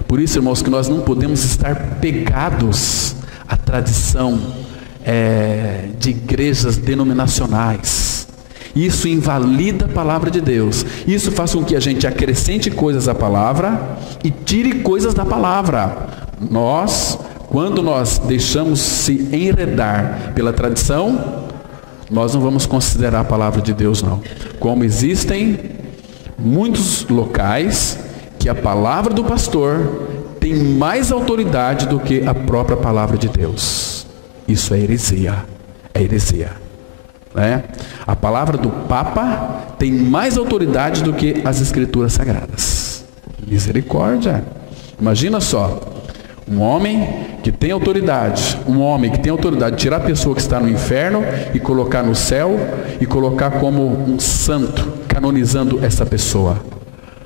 por isso, irmãos, que nós não podemos estar pegados a tradição de igrejas denominacionais. Isso invalida a palavra de Deus. Isso faz com que a gente acrescente coisas à palavra e tire coisas da palavra. Quando nós deixamos se enredar pela tradição, nós não vamos considerar a palavra de Deus, não. Como existem muitos locais que a palavra do pastor tem mais autoridade do que a própria palavra de Deus. Isso é heresia. É heresia. Né? A palavra do Papa tem mais autoridade do que as Escrituras Sagradas. Misericórdia. Imagina só, um homem que tem autoridade de tirar a pessoa que está no inferno e colocar no céu e colocar como um santo, canonizando essa pessoa.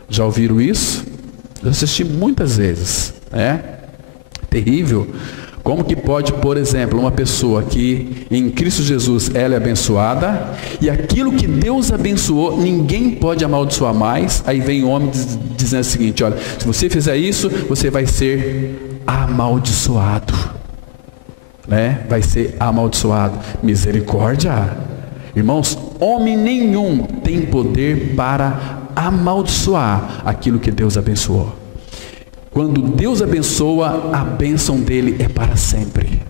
Já ouviram isso? Eu assisti muitas vezes. Terrível. Como que pode, por exemplo, uma pessoa que em Cristo Jesus ela é abençoada e aquilo que Deus abençoou, ninguém pode amaldiçoar mais. Aí vem o homem dizendo o seguinte: olha, se você fizer isso, você vai ser amaldiçoado. Vai ser amaldiçoado. Misericórdia. Irmãos, homem nenhum tem poder para amaldiçoar aquilo que Deus abençoou. Quando Deus abençoa, a bênção dele é para sempre.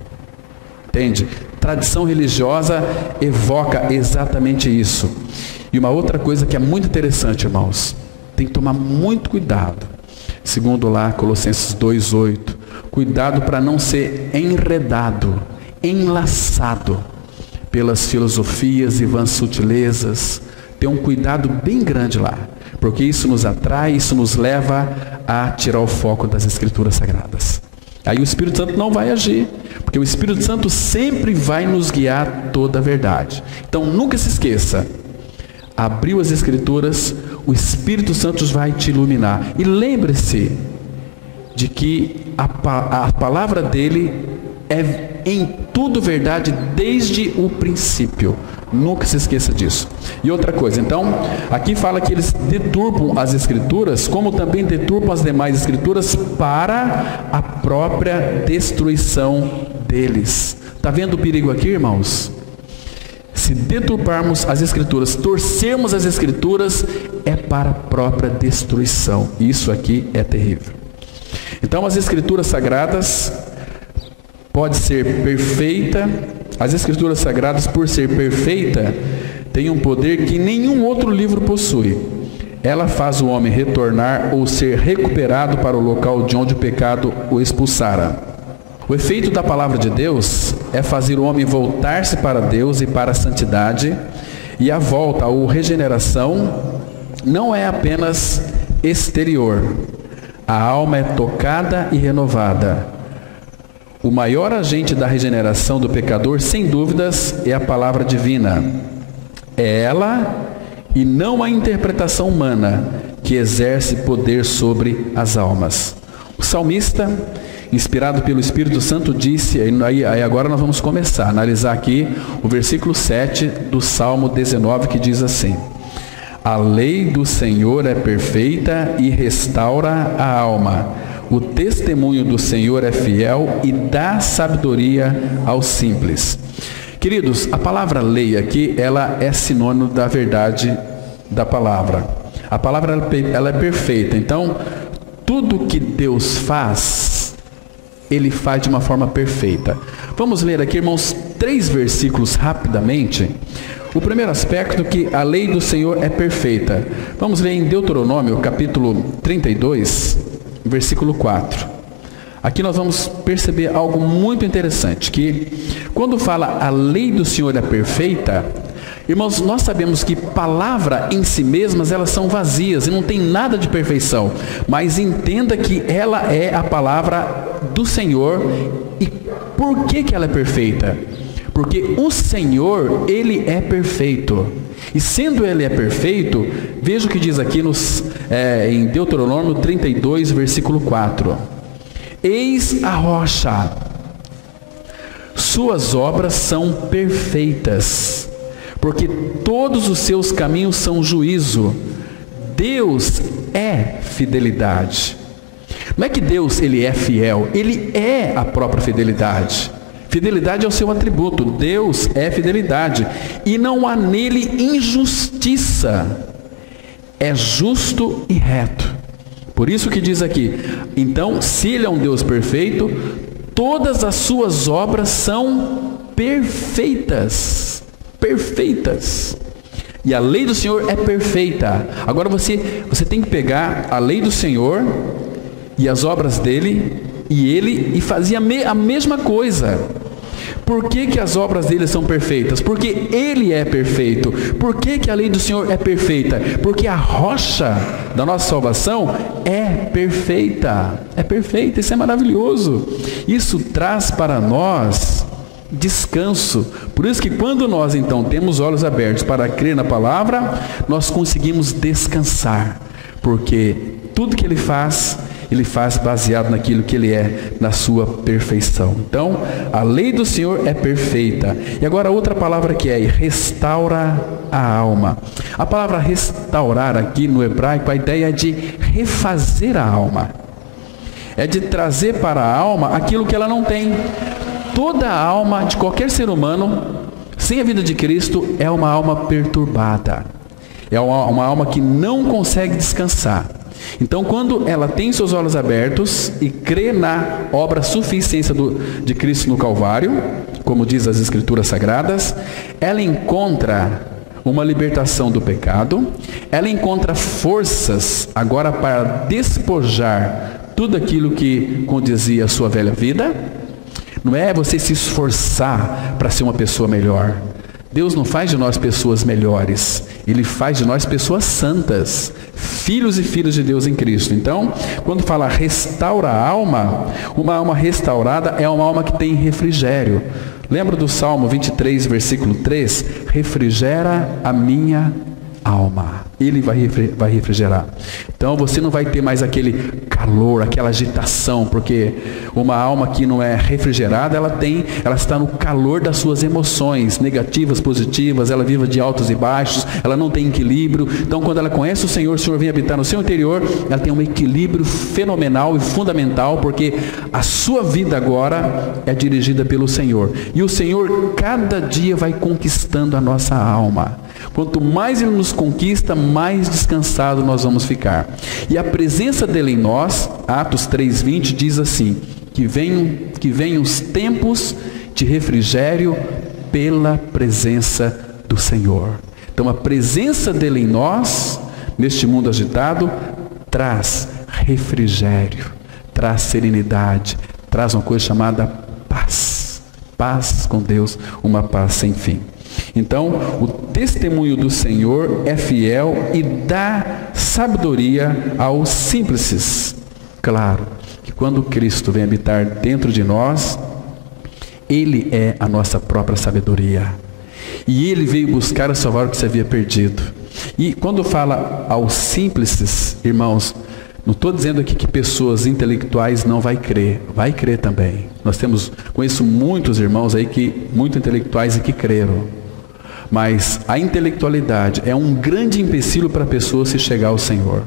Entende? Tradição religiosa evoca exatamente isso. E uma outra coisa que é muito interessante, irmãos, tem que tomar muito cuidado. Segundo lá, Colossenses 2:8, cuidado para não ser enredado, enlaçado pelas filosofias e vãs sutilezas. Tem um cuidado bem grande lá, porque isso nos atrai, isso nos leva a tirar o foco das Escrituras Sagradas. Aí o Espírito Santo não vai agir, porque o Espírito Santo sempre vai nos guiar toda a verdade. Então nunca se esqueça, abriu as Escrituras, o Espírito Santo vai te iluminar. E lembre-se de que a palavra dele é em tudo verdade desde o princípio. Nunca se esqueça disso. E outra coisa, então, aqui fala que eles deturpam as Escrituras, como também deturpam as demais Escrituras para a própria destruição deles. Está vendo o perigo aqui, irmãos? Se deturparmos as Escrituras, torcermos as Escrituras, é para a própria destruição. Isso aqui é terrível. Então, as Escrituras Sagradas pode ser perfeita. As Escrituras Sagradas, por ser perfeita, tem um poder que nenhum outro livro possui. Ela faz o homem retornar ou ser recuperado para o local de onde o pecado o expulsara. O efeito da palavra de Deus é fazer o homem voltar-se para Deus e para a santidade, e a volta ou regeneração não é apenas exterior. A alma é tocada e renovada. O maior agente da regeneração do pecador, sem dúvidas, é a palavra divina. É ela e não a interpretação humana que exerce poder sobre as almas. O salmista, inspirado pelo Espírito Santo, disse, aí agora nós vamos começar a analisar aqui o versículo 7 do Salmo 19, que diz assim: a lei do Senhor é perfeita e restaura a alma. O testemunho do Senhor é fiel e dá sabedoria aos simples. Queridos, a palavra lei aqui, ela é sinônimo da verdade da palavra. A palavra ela é perfeita. Então, tudo que Deus faz, Ele faz de uma forma perfeita. Vamos ler aqui, irmãos, 3 versículos rapidamente. O primeiro aspecto, que a lei do Senhor é perfeita. Vamos ler em Deuteronômio, capítulo 32, versículo 4. Aqui nós vamos perceber algo muito interessante, que quando fala a lei do Senhor é perfeita, irmãos, nós sabemos que palavra em si mesmas, elas são vazias e não tem nada de perfeição, mas entenda que ela é a palavra do Senhor. E por que ela é perfeita? Porque o Senhor, Ele é perfeito. E sendo Ele é perfeito, veja o que diz aqui em Deuteronômio 32, versículo 4. Eis a rocha, suas obras são perfeitas, porque todos os seus caminhos são juízo. Deus é fidelidade. Não é que Deus, Ele é fiel, Ele é a própria fidelidade. Fidelidade é o seu atributo. Deus é fidelidade. E não há nele injustiça. É justo e reto. Por isso que diz aqui, então, se ele é um Deus perfeito, todas as suas obras são perfeitas. Perfeitas. E a lei do Senhor é perfeita. Agora você tem que pegar a lei do Senhor e as obras dele, e fazia a mesma coisa. Por que as obras dele são perfeitas? Porque ele é perfeito. Por que a lei do Senhor é perfeita? Porque a rocha da nossa salvação é perfeita. É perfeita, isso é maravilhoso. Isso traz para nós descanso. Por isso que quando nós então temos olhos abertos para crer na palavra, nós conseguimos descansar. Porque tudo que ele faz baseado naquilo que ele é, na sua perfeição. Então, a lei do Senhor é perfeita. E agora outra palavra que é restaura a alma. A palavra restaurar aqui no hebraico, a ideia é de refazer a alma. É de trazer para a alma aquilo que ela não tem. Toda a alma de qualquer ser humano, sem a vida de Cristo, é uma alma perturbada. É uma alma que não consegue descansar. Então, quando ela tem seus olhos abertos e crê na obra suficiência de Cristo no Calvário, como diz as Escrituras Sagradas, ela encontra uma libertação do pecado, ela encontra forças agora para despojar tudo aquilo que condizia a sua velha vida. Não é você se esforçar para ser uma pessoa melhor. Deus não faz de nós pessoas melhores. Ele faz de nós pessoas santas, filhos e filhas de Deus em Cristo. Então, quando fala restaura a alma, uma alma restaurada é uma alma que tem refrigério. Lembra do Salmo 23, versículo 3? Refrigera a minha alma. Ele vai refrigerar. Então você não vai ter mais aquele calor, aquela agitação, porque uma alma que não é refrigerada, ela está no calor das suas emoções, negativas, positivas, ela vive de altos e baixos, ela não tem equilíbrio. Então quando ela conhece o Senhor vem habitar no seu interior, ela tem um equilíbrio fenomenal e fundamental, porque a sua vida agora é dirigida pelo Senhor. E o Senhor cada dia vai conquistando a nossa alma. Quanto mais Ele nos conquista, mais descansado nós vamos ficar. E a presença dele em nós, Atos 3:20 diz assim, que venham os tempos de refrigério pela presença do Senhor. Então a presença dele em nós, neste mundo agitado, traz refrigério, traz serenidade, traz uma coisa chamada paz. Paz com Deus, uma paz sem fim. Então, o testemunho do Senhor é fiel e dá sabedoria aos simples. Claro que quando Cristo vem habitar dentro de nós, Ele é a nossa própria sabedoria. E Ele veio buscar a salvar o que se havia perdido. E quando fala aos simples, irmãos, não estou dizendo aqui que pessoas intelectuais não vai crer também. Conheço muitos irmãos aí muito intelectuais e que creram. Mas a intelectualidade é um grande empecilho para a pessoa se chegar ao Senhor.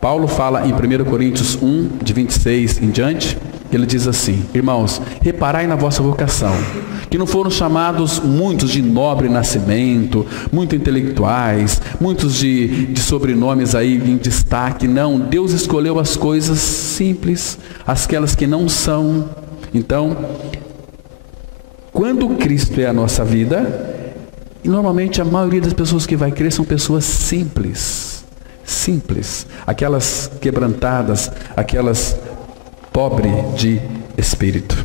Paulo fala em 1 Coríntios 1, de 26 em diante, ele diz assim: irmãos, reparai na vossa vocação, que não foram chamados muitos de nobre nascimento, muito intelectuais, muitos de sobrenomes aí em destaque. Não, Deus escolheu as coisas simples, aquelas que não são. Então, quando Cristo é a nossa vida, e normalmente a maioria das pessoas que vai crer são pessoas simples, aquelas quebrantadas, aquelas pobres de espírito.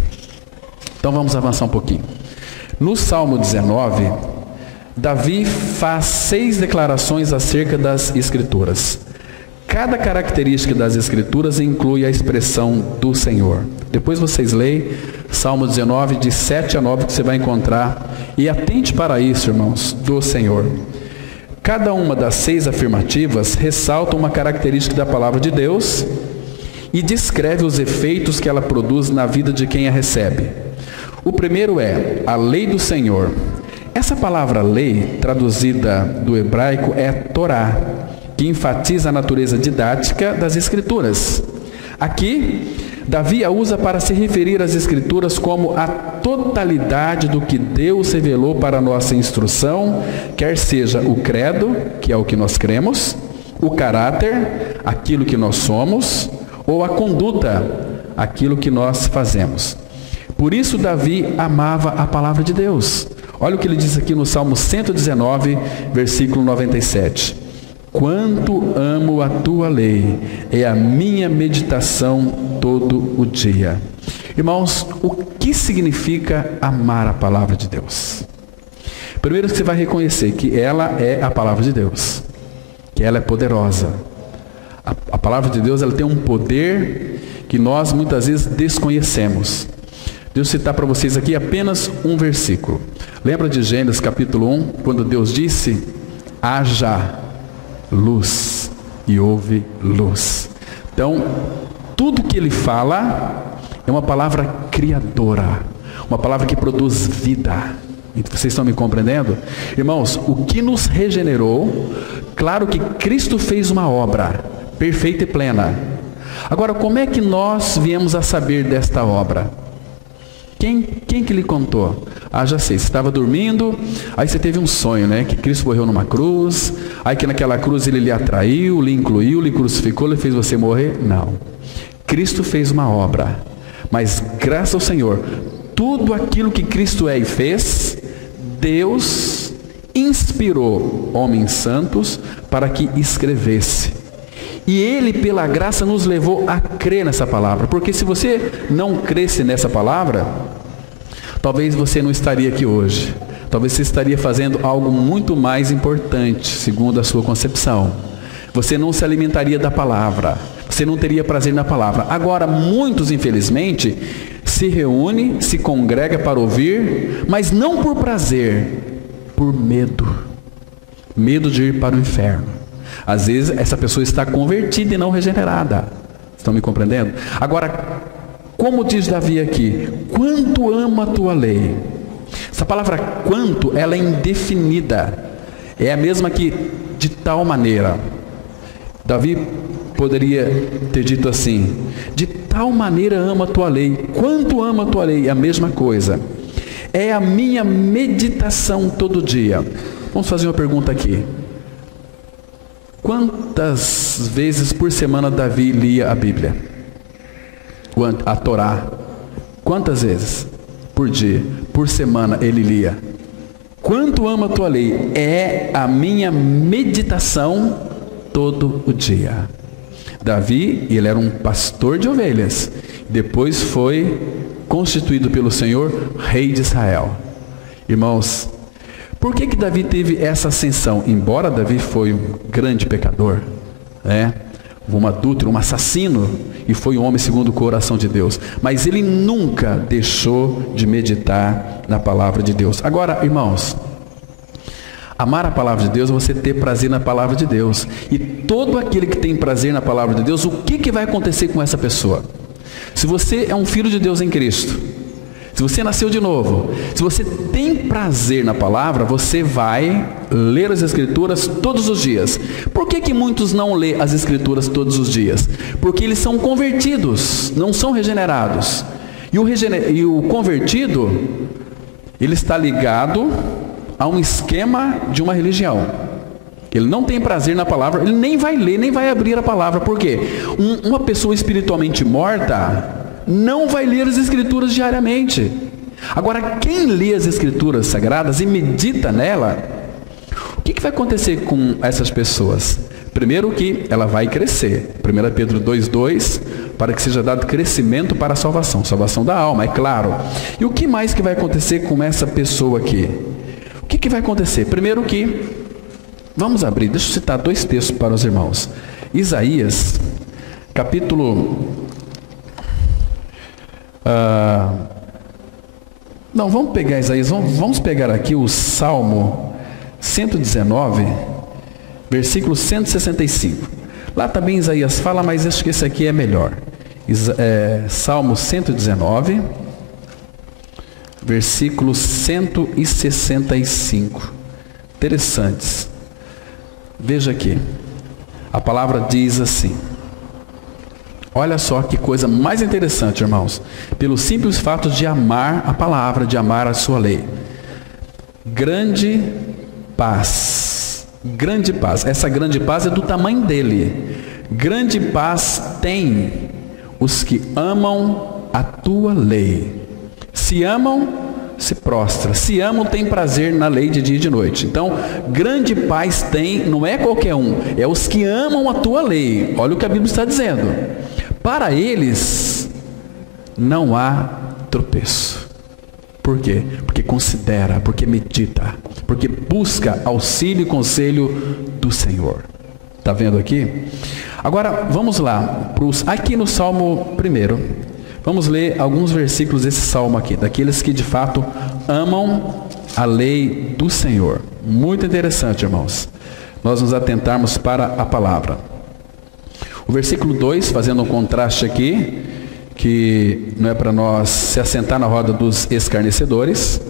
Então vamos avançar um pouquinho. No Salmo 19, Davi faz 6 declarações acerca das Escrituras. Cada característica das Escrituras inclui a expressão do Senhor. Depois vocês leem Salmo 19, de 7 a 9, que você vai encontrar. E atente para isso, irmãos, do Senhor. Cada uma das 6 afirmativas ressalta uma característica da palavra de Deus e descreve os efeitos que ela produz na vida de quem a recebe. O primeiro é a lei do Senhor. Essa palavra lei, traduzida do hebraico, é Torá, que enfatiza a natureza didática das Escrituras. Aqui, Davi a usa para se referir às Escrituras como a totalidade do que Deus revelou para a nossa instrução, quer seja o credo, que é o que nós cremos, o caráter, aquilo que nós somos, ou a conduta, aquilo que nós fazemos. Por isso Davi amava a palavra de Deus. Olha o que ele diz aqui no Salmo 119, versículo 97. Quanto amo a tua lei, é a minha meditação todo o dia. Irmãos, o que significa amar a palavra de Deus? Primeiro você vai reconhecer que ela é a palavra de Deus, que ela é poderosa. A palavra de Deus, ela tem um poder que nós muitas vezes desconhecemos. Deus citar para vocês aqui apenas um versículo. Lembra de Gênesis capítulo 1, quando Deus disse: haja luz, e houve luz. Então, tudo que ele fala é uma palavra criadora, uma palavra que produz vida. Vocês estão me compreendendo? Irmãos, o que nos regenerou, claro que Cristo fez uma obra perfeita e plena. Agora, como é que nós viemos a saber desta obra? Quem que lhe contou? Ah, já sei, você estava dormindo, aí você teve um sonho, né? Que Cristo morreu numa cruz, aí que naquela cruz ele lhe atraiu, lhe incluiu, lhe crucificou, lhe fez você morrer. Não. Cristo fez uma obra, mas graças ao Senhor, tudo aquilo que Cristo é e fez, Deus inspirou homens santos para que escrevesse. E Ele, pela graça, nos levou a crer nessa palavra. Porque se você não cresce nessa palavra, talvez você não estaria aqui hoje. Talvez você estaria fazendo algo muito mais importante, segundo a sua concepção. Você não se alimentaria da palavra. Você não teria prazer na palavra. Agora, muitos, infelizmente, se reúnem, se congregam para ouvir, mas não por prazer, por medo. Medo de ir para o inferno. Às vezes essa pessoa está convertida e não regenerada. Estão me compreendendo? Agora, como diz Davi aqui, quanto amo a tua lei. Essa palavra quanto, ela é indefinida. É a mesma que de tal maneira. Davi poderia ter dito assim: de tal maneira amo a tua lei. Quanto amo a tua lei? É a mesma coisa. É a minha meditação todo dia. Vamos fazer uma pergunta aqui. Quantas vezes por semana Davi lia a Bíblia? A Torá? Quantas vezes por dia, por semana ele lia? Quanto amo a tua lei? É a minha meditação todo o dia. Davi, ele era um pastor de ovelhas. Depois foi constituído pelo Senhor rei de Israel. Irmãos, por que Davi teve essa ascensão? Embora Davi foi um grande pecador, um adúltero, um assassino, e foi um homem segundo o coração de Deus, mas ele nunca deixou de meditar na palavra de Deus. Agora, irmãos, amar a palavra de Deus é você ter prazer na palavra de Deus. E todo aquele que tem prazer na palavra de Deus, o que vai acontecer com essa pessoa? Se você é um filho de Deus em Cristo, se você nasceu de novo, se você tem prazer na palavra, você vai ler as Escrituras todos os dias. Por que muitos não lêem as Escrituras todos os dias? Porque eles são convertidos, não são regenerados. E o convertido, ele está ligado a um esquema de uma religião. Ele não tem prazer na palavra, ele nem vai ler, nem vai abrir a palavra. Por quê? Uma pessoa espiritualmente morta não vai ler as Escrituras diariamente. Agora, quem lê as Escrituras sagradas e medita nela, o que vai acontecer com essas pessoas? Primeiro que ela vai crescer. 1 Pedro 2,2, para que seja dado crescimento para a salvação. Salvação da alma, é claro. E o que mais que vai acontecer com essa pessoa aqui? O que vai acontecer? Primeiro que, vamos abrir, deixa eu citar 2 textos para os irmãos. Isaías, capítulo... não, vamos pegar Isaías, vamos pegar aqui o Salmo 119, versículo 165. Lá também Isaías fala, mas acho que esse aqui é melhor. Salmo 119, versículo 165. Interessantes. Veja aqui. A palavra diz assim: Olha só que coisa mais interessante, irmãos. Pelo simples fato de amar a palavra, de amar a sua lei. Grande paz. Grande paz. Essa grande paz é do tamanho dele. Grande paz tem os que amam a tua lei. Se amam, se prostra. Se amam, tem prazer na lei de dia e de noite. Então, grande paz tem, não é qualquer um, é os que amam a tua lei. Olha o que a Bíblia está dizendo. Para eles, não há tropeço. Por quê? Porque considera, porque medita, porque busca auxílio e conselho do Senhor. Está vendo aqui? Agora, vamos lá. Aqui no Salmo 1, vamos ler alguns versículos desse Salmo aqui, daqueles que de fato amam a lei do Senhor. Muito interessante, irmãos, nós nos atentarmos para a palavra. O versículo 2, fazendo um contraste aqui, que não é para nós se assentar na roda dos escarnecedores.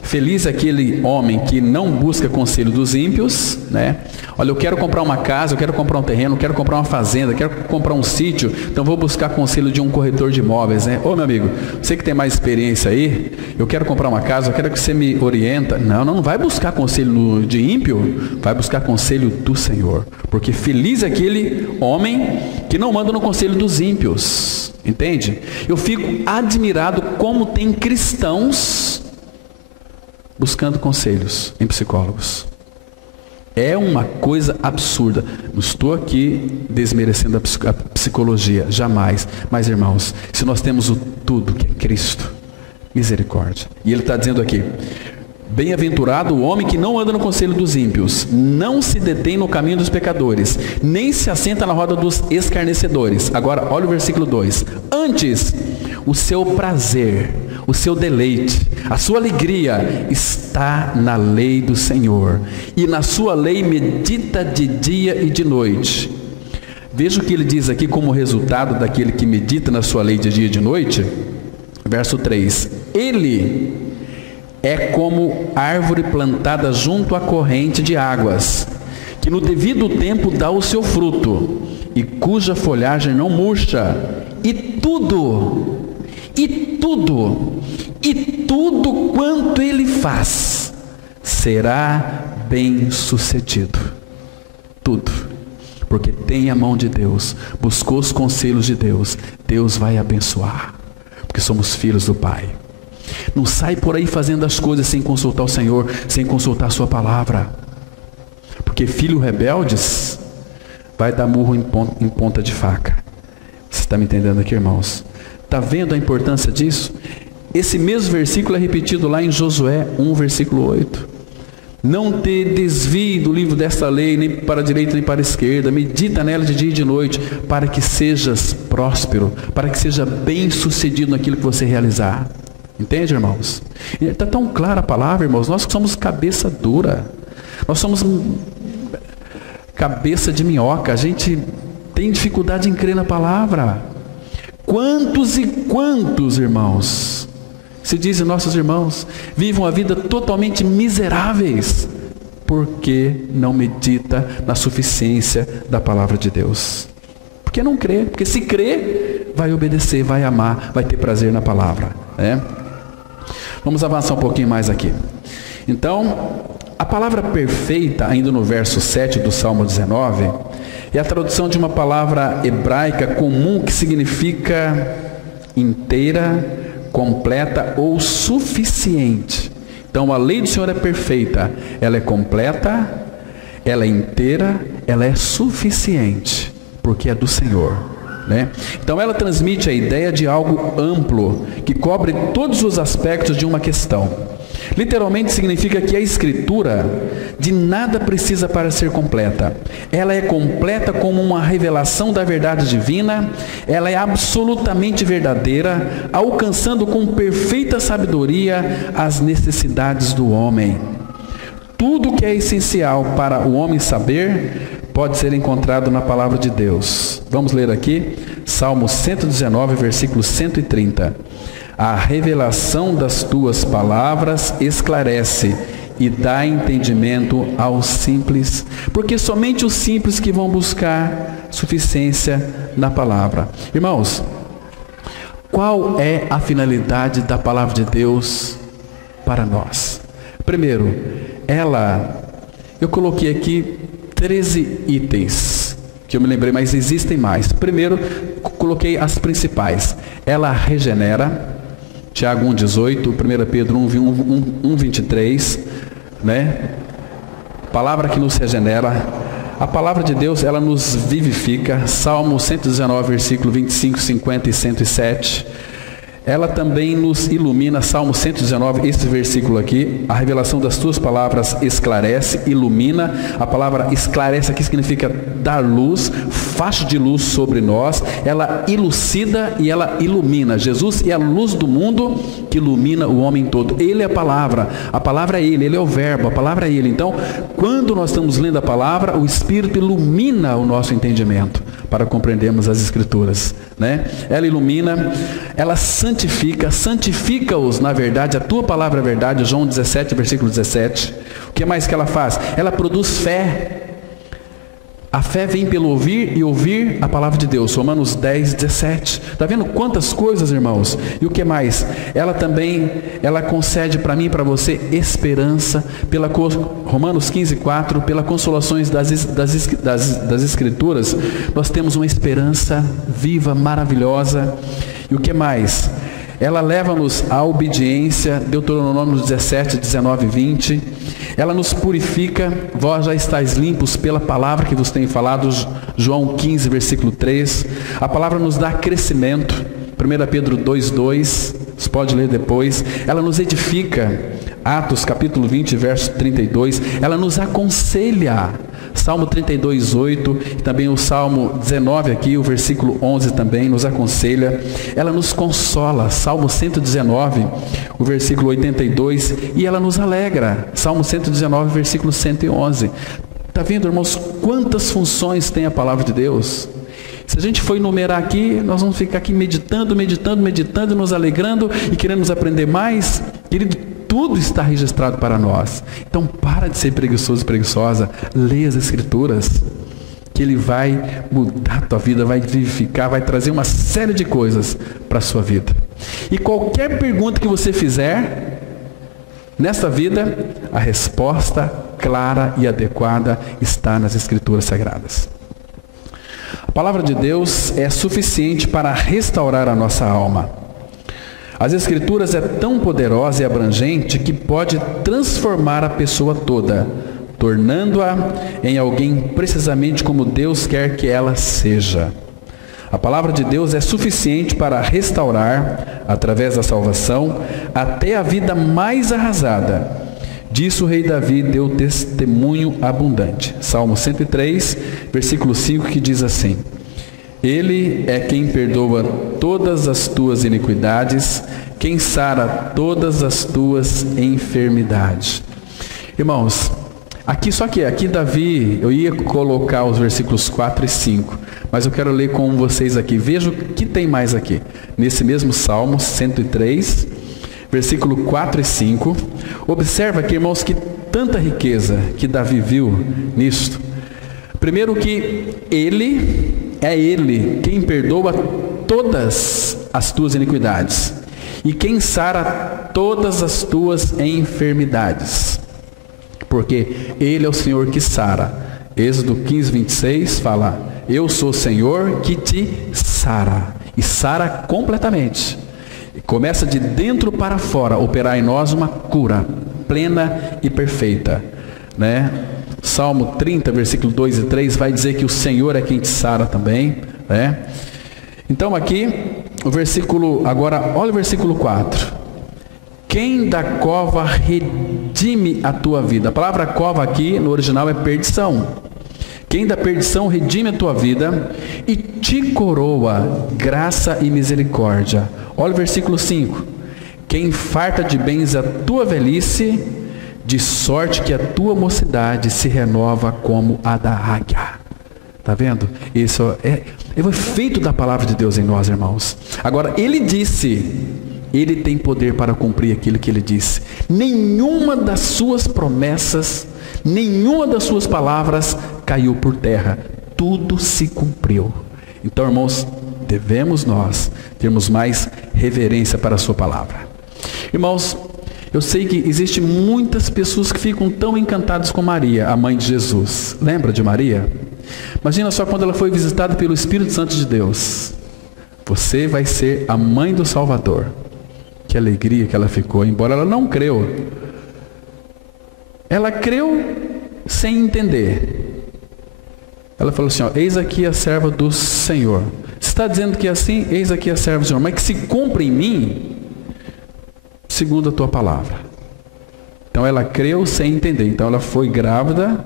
Feliz aquele homem que não busca conselho dos ímpios, né? Olha, eu quero comprar uma casa, eu quero comprar um terreno, eu quero comprar uma fazenda, eu quero comprar um sítio, então vou buscar conselho de um corretor de imóveis, né? Ô meu amigo, você que tem mais experiência aí, eu quero comprar uma casa, eu quero que você me orienta. Não vai buscar conselho de ímpio, vai buscar conselho do Senhor. Porque feliz aquele homem que não manda no conselho dos ímpios, entende? Eu fico admirado como tem cristãos buscando conselhos em psicólogos. É uma coisa absurda. Não estou aqui desmerecendo a psicologia, jamais. Mas, irmãos, se nós temos o tudo que é Cristo, misericórdia. E ele está dizendo aqui: bem-aventurado o homem que não anda no conselho dos ímpios, não se detém no caminho dos pecadores, nem se assenta na roda dos escarnecedores. Agora, olha o versículo 2. Antes, o seu prazer, o seu deleite, a sua alegria está na lei do Senhor, e na sua lei medita de dia e de noite. Veja o que ele diz aqui como resultado daquele que medita na sua lei de dia e de noite. Verso 3. Ele é como árvore plantada junto à corrente de águas, que no devido tempo dá o seu fruto, e cuja folhagem não murcha, e tudo quanto ele faz será bem sucedido. Tudo, porque tem a mão de Deus, buscou os conselhos de Deus, Deus vai abençoar, porque somos filhos do Pai. Não sai por aí fazendo as coisas sem consultar o Senhor, sem consultar a sua palavra, porque filho rebeldes vai dar murro em ponta de faca. Você está me entendendo aqui, irmãos? Está vendo a importância disso? Esse mesmo versículo é repetido lá em Josué 1, versículo 8. Não te desvie do livro desta lei, nem para a direita nem para a esquerda, medita nela de dia e de noite, para que sejas próspero, para que seja bem sucedido naquilo que você realizar. Entende, irmãos? Está tão clara a palavra, irmãos. Nós que somos cabeça dura, nós somos cabeça de minhoca, a gente tem dificuldade em crer na palavra. Quantos e quantos, irmãos, se dizem nossos irmãos, vivem uma vida totalmente miseráveis, porque não medita na suficiência da palavra de Deus. Porque não crê, porque se crê, vai obedecer, vai amar, vai ter prazer na palavra, né? Vamos avançar um pouquinho mais aqui. Então, a palavra perfeita, ainda no verso 7 do Salmo 19, é a tradução de uma palavra hebraica comum que significa inteira, completa ou suficiente. Então, a lei do Senhor é perfeita, ela é completa, ela é inteira, ela é suficiente, porque é do Senhor, né? Então, ela transmite a ideia de algo amplo, que cobre todos os aspectos de uma questão. Literalmente significa que a Escritura de nada precisa para ser completa. Ela é completa como uma revelação da verdade divina, ela é absolutamente verdadeira, alcançando com perfeita sabedoria as necessidades do homem. Tudo que é essencial para o homem saber pode ser encontrado na palavra de Deus. Vamos ler aqui, Salmo 119, versículo 130. A revelação das tuas palavras esclarece, e dá entendimento aos simples, porque somente os simples que vão buscar suficiência na palavra. Irmãos, qual é a finalidade da palavra de Deus para nós? Primeiro, eu coloquei aqui 13 itens, que eu me lembrei, mas existem mais. Primeiro, coloquei as principais. Ela regenera, Tiago 1,18, 1 Pedro 1,23, né? Palavra que nos regenera. A palavra de Deus, ela nos vivifica. Salmo 119, versículo 25, 50 e 107. Ela também nos ilumina. Salmo 119, esse versículo aqui. A revelação das tuas palavras esclarece, ilumina. A palavra esclarece aqui significa dar luz, faixa de luz sobre nós. Ela elucida e ela ilumina. Jesus é a luz do mundo que ilumina o homem todo. Ele é a palavra é Ele é o verbo, a palavra é Ele. Então, quando nós estamos lendo a palavra, o Espírito ilumina o nosso entendimento para compreendermos as Escrituras, né? Ela ilumina, ela santifica-os na verdade, a tua palavra é verdade, João 17, versículo 17. O que mais que ela faz? Ela produz fé. A fé vem pelo ouvir e ouvir a palavra de Deus. Romanos 10, 17. Está vendo quantas coisas, irmãos? E o que mais? Ela concede para mim e para você esperança. Romanos 15, 4. Pelas consolações das Escrituras, nós temos uma esperança viva, maravilhosa. E o que mais? Ela leva-nos à obediência. Deuteronômio 17, 19 e 20. Ela nos purifica, vós já estáis limpos pela palavra que vos tenho falado, João 15, versículo 3. A palavra nos dá crescimento, 1 Pedro 2, 2, você pode ler depois. Ela nos edifica, Atos capítulo 20, verso 32. Ela nos aconselha, Salmo 32, 8, e também o Salmo 19 aqui, o versículo 11 também nos aconselha. Ela nos consola, Salmo 119, o versículo 82, e ela nos alegra, Salmo 119, versículo 111. Está vendo, irmãos, quantas funções tem a palavra de Deus? Se a gente for enumerar aqui, nós vamos ficar aqui meditando, nos alegrando e querendo nos aprender mais. Querido, tudo está registrado para nós. Então para de ser preguiçoso e preguiçosa, leia as Escrituras, que Ele vai mudar a tua vida, vai vivificar, vai trazer uma série de coisas para a sua vida. E qualquer pergunta que você fizer nesta vida, a resposta clara e adequada está nas Escrituras Sagradas. A palavra de Deus é suficiente para restaurar a nossa alma. As Escrituras é tão poderosa e abrangente que pode transformar a pessoa toda, tornando-a em alguém precisamente como Deus quer que ela seja. A palavra de Deus é suficiente para restaurar, através da salvação, até a vida mais arrasada. Disso o rei Davi deu testemunho abundante. Salmo 103, versículo 5, que diz assim: Ele é quem perdoa todas as tuas iniquidades, quem sara todas as tuas enfermidades. Irmãos, aqui Davi, eu ia colocar os versículos 4 e 5, mas eu quero ler com vocês aqui. Veja o que tem mais aqui. Nesse mesmo Salmo 103, versículo 4 e 5. Observa aqui, irmãos, que tanta riqueza que Davi viu nisto. Primeiro que é Ele quem perdoa todas as tuas iniquidades e quem sara todas as tuas enfermidades, porque Ele é o Senhor que sara. Êxodo 15, 26 fala: eu sou o Senhor que te sara, e sara completamente. Começa de dentro para fora, operar em nós uma cura plena e perfeita, né? Salmo 30, versículo 2 e 3 vai dizer que o Senhor é quem te sara também, né? Então aqui, agora olha o versículo 4. Quem da cova redime a tua vida? A palavra cova aqui no original é perdição. Quem da perdição redime a tua vida e te coroa graça e misericórdia. Olha o versículo 5. Quem farta de bens a tua velhice, de sorte que a tua mocidade se renova como a da águia. Está vendo? Isso é o efeito da palavra de Deus em nós, irmãos. Agora, Ele disse Ele tem poder para cumprir aquilo que Ele disse. Nenhuma das suas promessas, nenhuma das suas palavras caiu por terra. Tudo se cumpriu. Então, irmãos, devemos nós termos mais reverência para a sua palavra. Irmãos, eu sei que existem muitas pessoas que ficam tão encantadas com Maria, a mãe de Jesus. Lembra de Maria? Imagina só quando ela foi visitada pelo Espírito Santo de Deus. Você vai ser a mãe do Salvador. Que alegria que ela ficou, embora ela não creu. Ela creu sem entender. Ela falou assim, ó, eis aqui a serva do Senhor. Você está dizendo que é assim? Eis aqui a serva do Senhor. Mas que se cumpra em mim, segundo a tua palavra. Então ela creu sem entender. Então ela foi grávida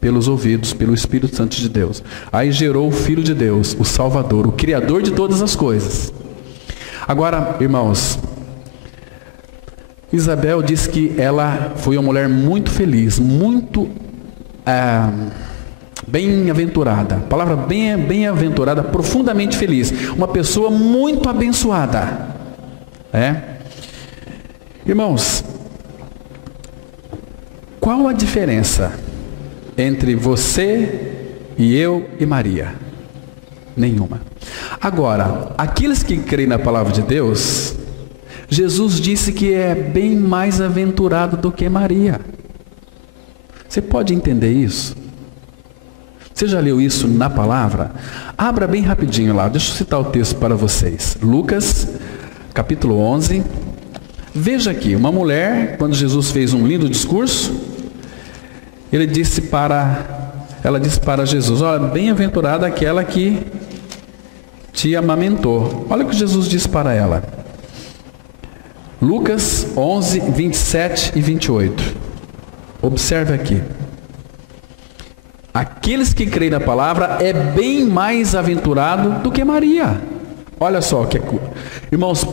pelos ouvidos, pelo Espírito Santo de Deus. Aí gerou o Filho de Deus, o Salvador, o Criador de todas as coisas. Agora, irmãos, Isabel diz que ela foi uma mulher muito feliz, muito bem-aventurada. A palavra bem-aventurada, profundamente feliz. Uma pessoa muito abençoada. Irmãos, qual a diferença entre você e eu e Maria? Nenhuma. Agora, aqueles que creem na palavra de Deus, Jesus disse que é bem mais aventurado do que Maria. Você pode entender isso? Você já leu isso na palavra? Abra bem rapidinho lá, deixa eu citar o texto para vocês. Lucas, capítulo 11. Veja aqui, uma mulher, quando Jesus fez um lindo discurso, ela disse para Jesus, olha, bem-aventurada aquela que te amamentou. Olha o que Jesus disse para ela. Lucas 11, 27 e 28. Observe aqui. Aqueles que creem na palavra é bem mais aventurado do que Maria. Olha só, irmãos,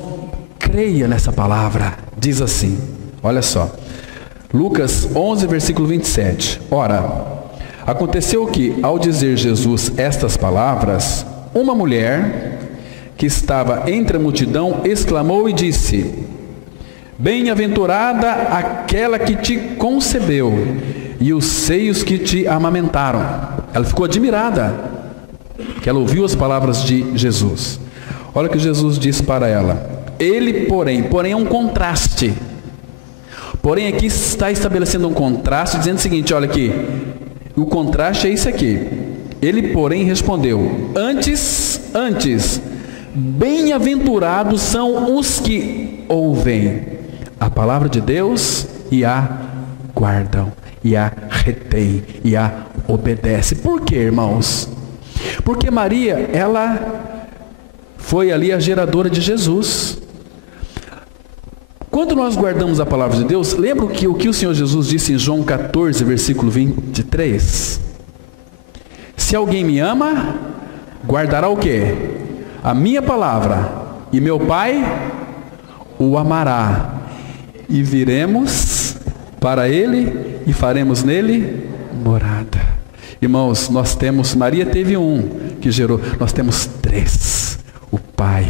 creia nessa palavra. Diz assim, olha só. Lucas 11, versículo 27. Ora, aconteceu que, ao dizer Jesus estas palavras, uma mulher que estava entre a multidão exclamou e disse, bem-aventurada aquela que te concebeu e os seios que te amamentaram. Ela ficou admirada, que ela ouviu as palavras de Jesus. Olha o que Jesus disse para ela. Ele, porém é um contraste. Porém, aqui está estabelecendo um contraste, dizendo o seguinte, olha aqui, o contraste é isso aqui. Ele, porém, respondeu, antes, bem-aventurados são os que ouvem a palavra de Deus e a guardam, e a retêm, e a obedecem. Por quê, irmãos? Porque Maria, ela foi ali a geradora de Jesus. Quando nós guardamos a palavra de Deus, lembra o que o Senhor Jesus disse em João 14, versículo 23? Se alguém me ama, guardará o quê? A minha palavra, e meu Pai o amará. E viremos para ele e faremos nele morada. Irmãos, Maria teve um que gerou, nós temos três: o Pai,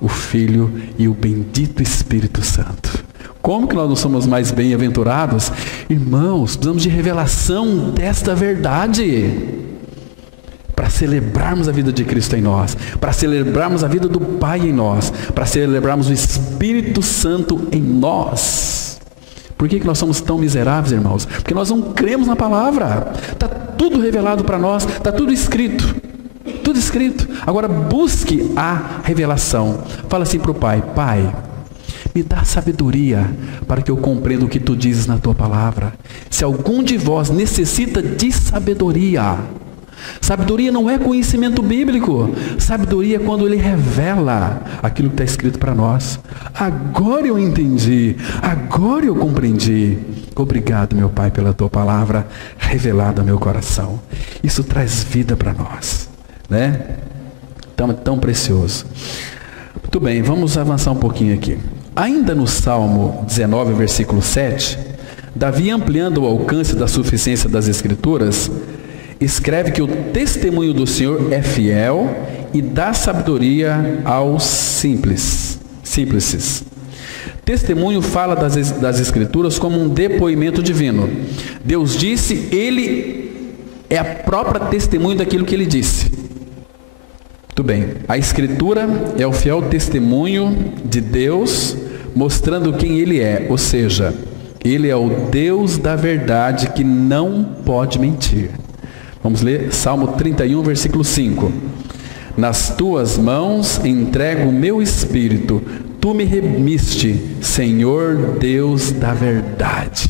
o Filho e o bendito Espírito Santo. Como que nós não somos mais bem-aventurados? Irmãos, precisamos de revelação desta verdade para celebrarmos a vida de Cristo em nós, para celebrarmos a vida do Pai em nós, para celebrarmos o Espírito Santo em nós. Por que nós somos tão miseráveis, irmãos? Porque nós não cremos na palavra. Está tudo revelado para nós, está tudo escrito. Tudo escrito. Agora busque a revelação. Fala assim para o Pai: Pai, me dá sabedoria para que eu compreenda o que tu dizes na tua palavra. Se algum de vós necessita de sabedoria, sabedoria não é conhecimento bíblico. Sabedoria é quando ele revela aquilo que está escrito para nós. Agora eu entendi, agora eu compreendi. Obrigado, meu Pai, pela tua palavra revelada ao meu coração. Isso traz vida para nós, né? Tão precioso. Muito bem, vamos avançar um pouquinho aqui. Ainda no Salmo 19, versículo 7, Davi, ampliando o alcance da suficiência das Escrituras, escreve que o testemunho do Senhor é fiel e dá sabedoria aos simples. Simples. Testemunho fala das Escrituras como um depoimento divino. Deus disse, Ele é a própria testemunho daquilo que Ele disse. Muito bem. A Escritura é o fiel testemunho de Deus, mostrando quem Ele é. Ou seja, Ele é o Deus da verdade que não pode mentir. Vamos ler Salmo 31, versículo 5. Nas tuas mãos entrego o meu espírito. Tu me remiste, Senhor Deus da verdade.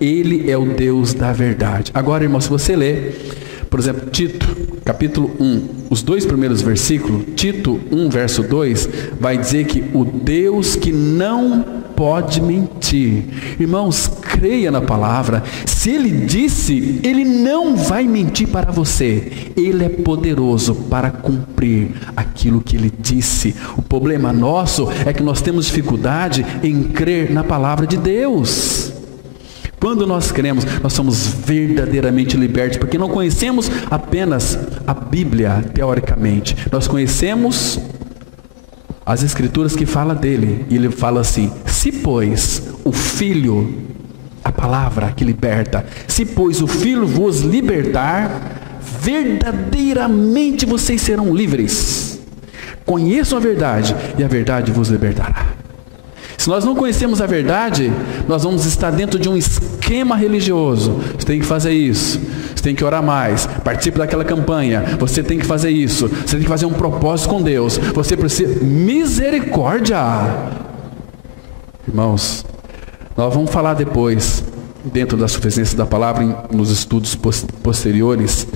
Ele é o Deus da verdade. Agora, irmão, se você ler, por exemplo, Tito, capítulo 1, os 2 primeiros versículos, Tito 1, verso 2, vai dizer que o Deus que não pode mentir. Irmãos, creia na palavra. Se Ele disse, Ele não vai mentir para você. Ele é poderoso para cumprir aquilo que Ele disse. O problema nosso é que nós temos dificuldade em crer na palavra de Deus. Quando nós cremos, nós somos verdadeiramente libertos, porque não conhecemos apenas a Bíblia teoricamente. Nós conhecemos as Escrituras que fala dele. E ele fala assim: se pois o Filho, a palavra que liberta, se pois o Filho vos libertar, verdadeiramente vocês serão livres. Conheçam a verdade e a verdade vos libertará. Se nós não conhecemos a verdade, nós vamos estar dentro de um esquema religioso. Você tem que fazer isso, você tem que orar mais, participe daquela campanha, você tem que fazer isso, você tem que fazer um propósito com Deus, você precisa... Misericórdia! Irmãos, nós vamos falar depois, dentro da suficiência da palavra, nos estudos posteriores,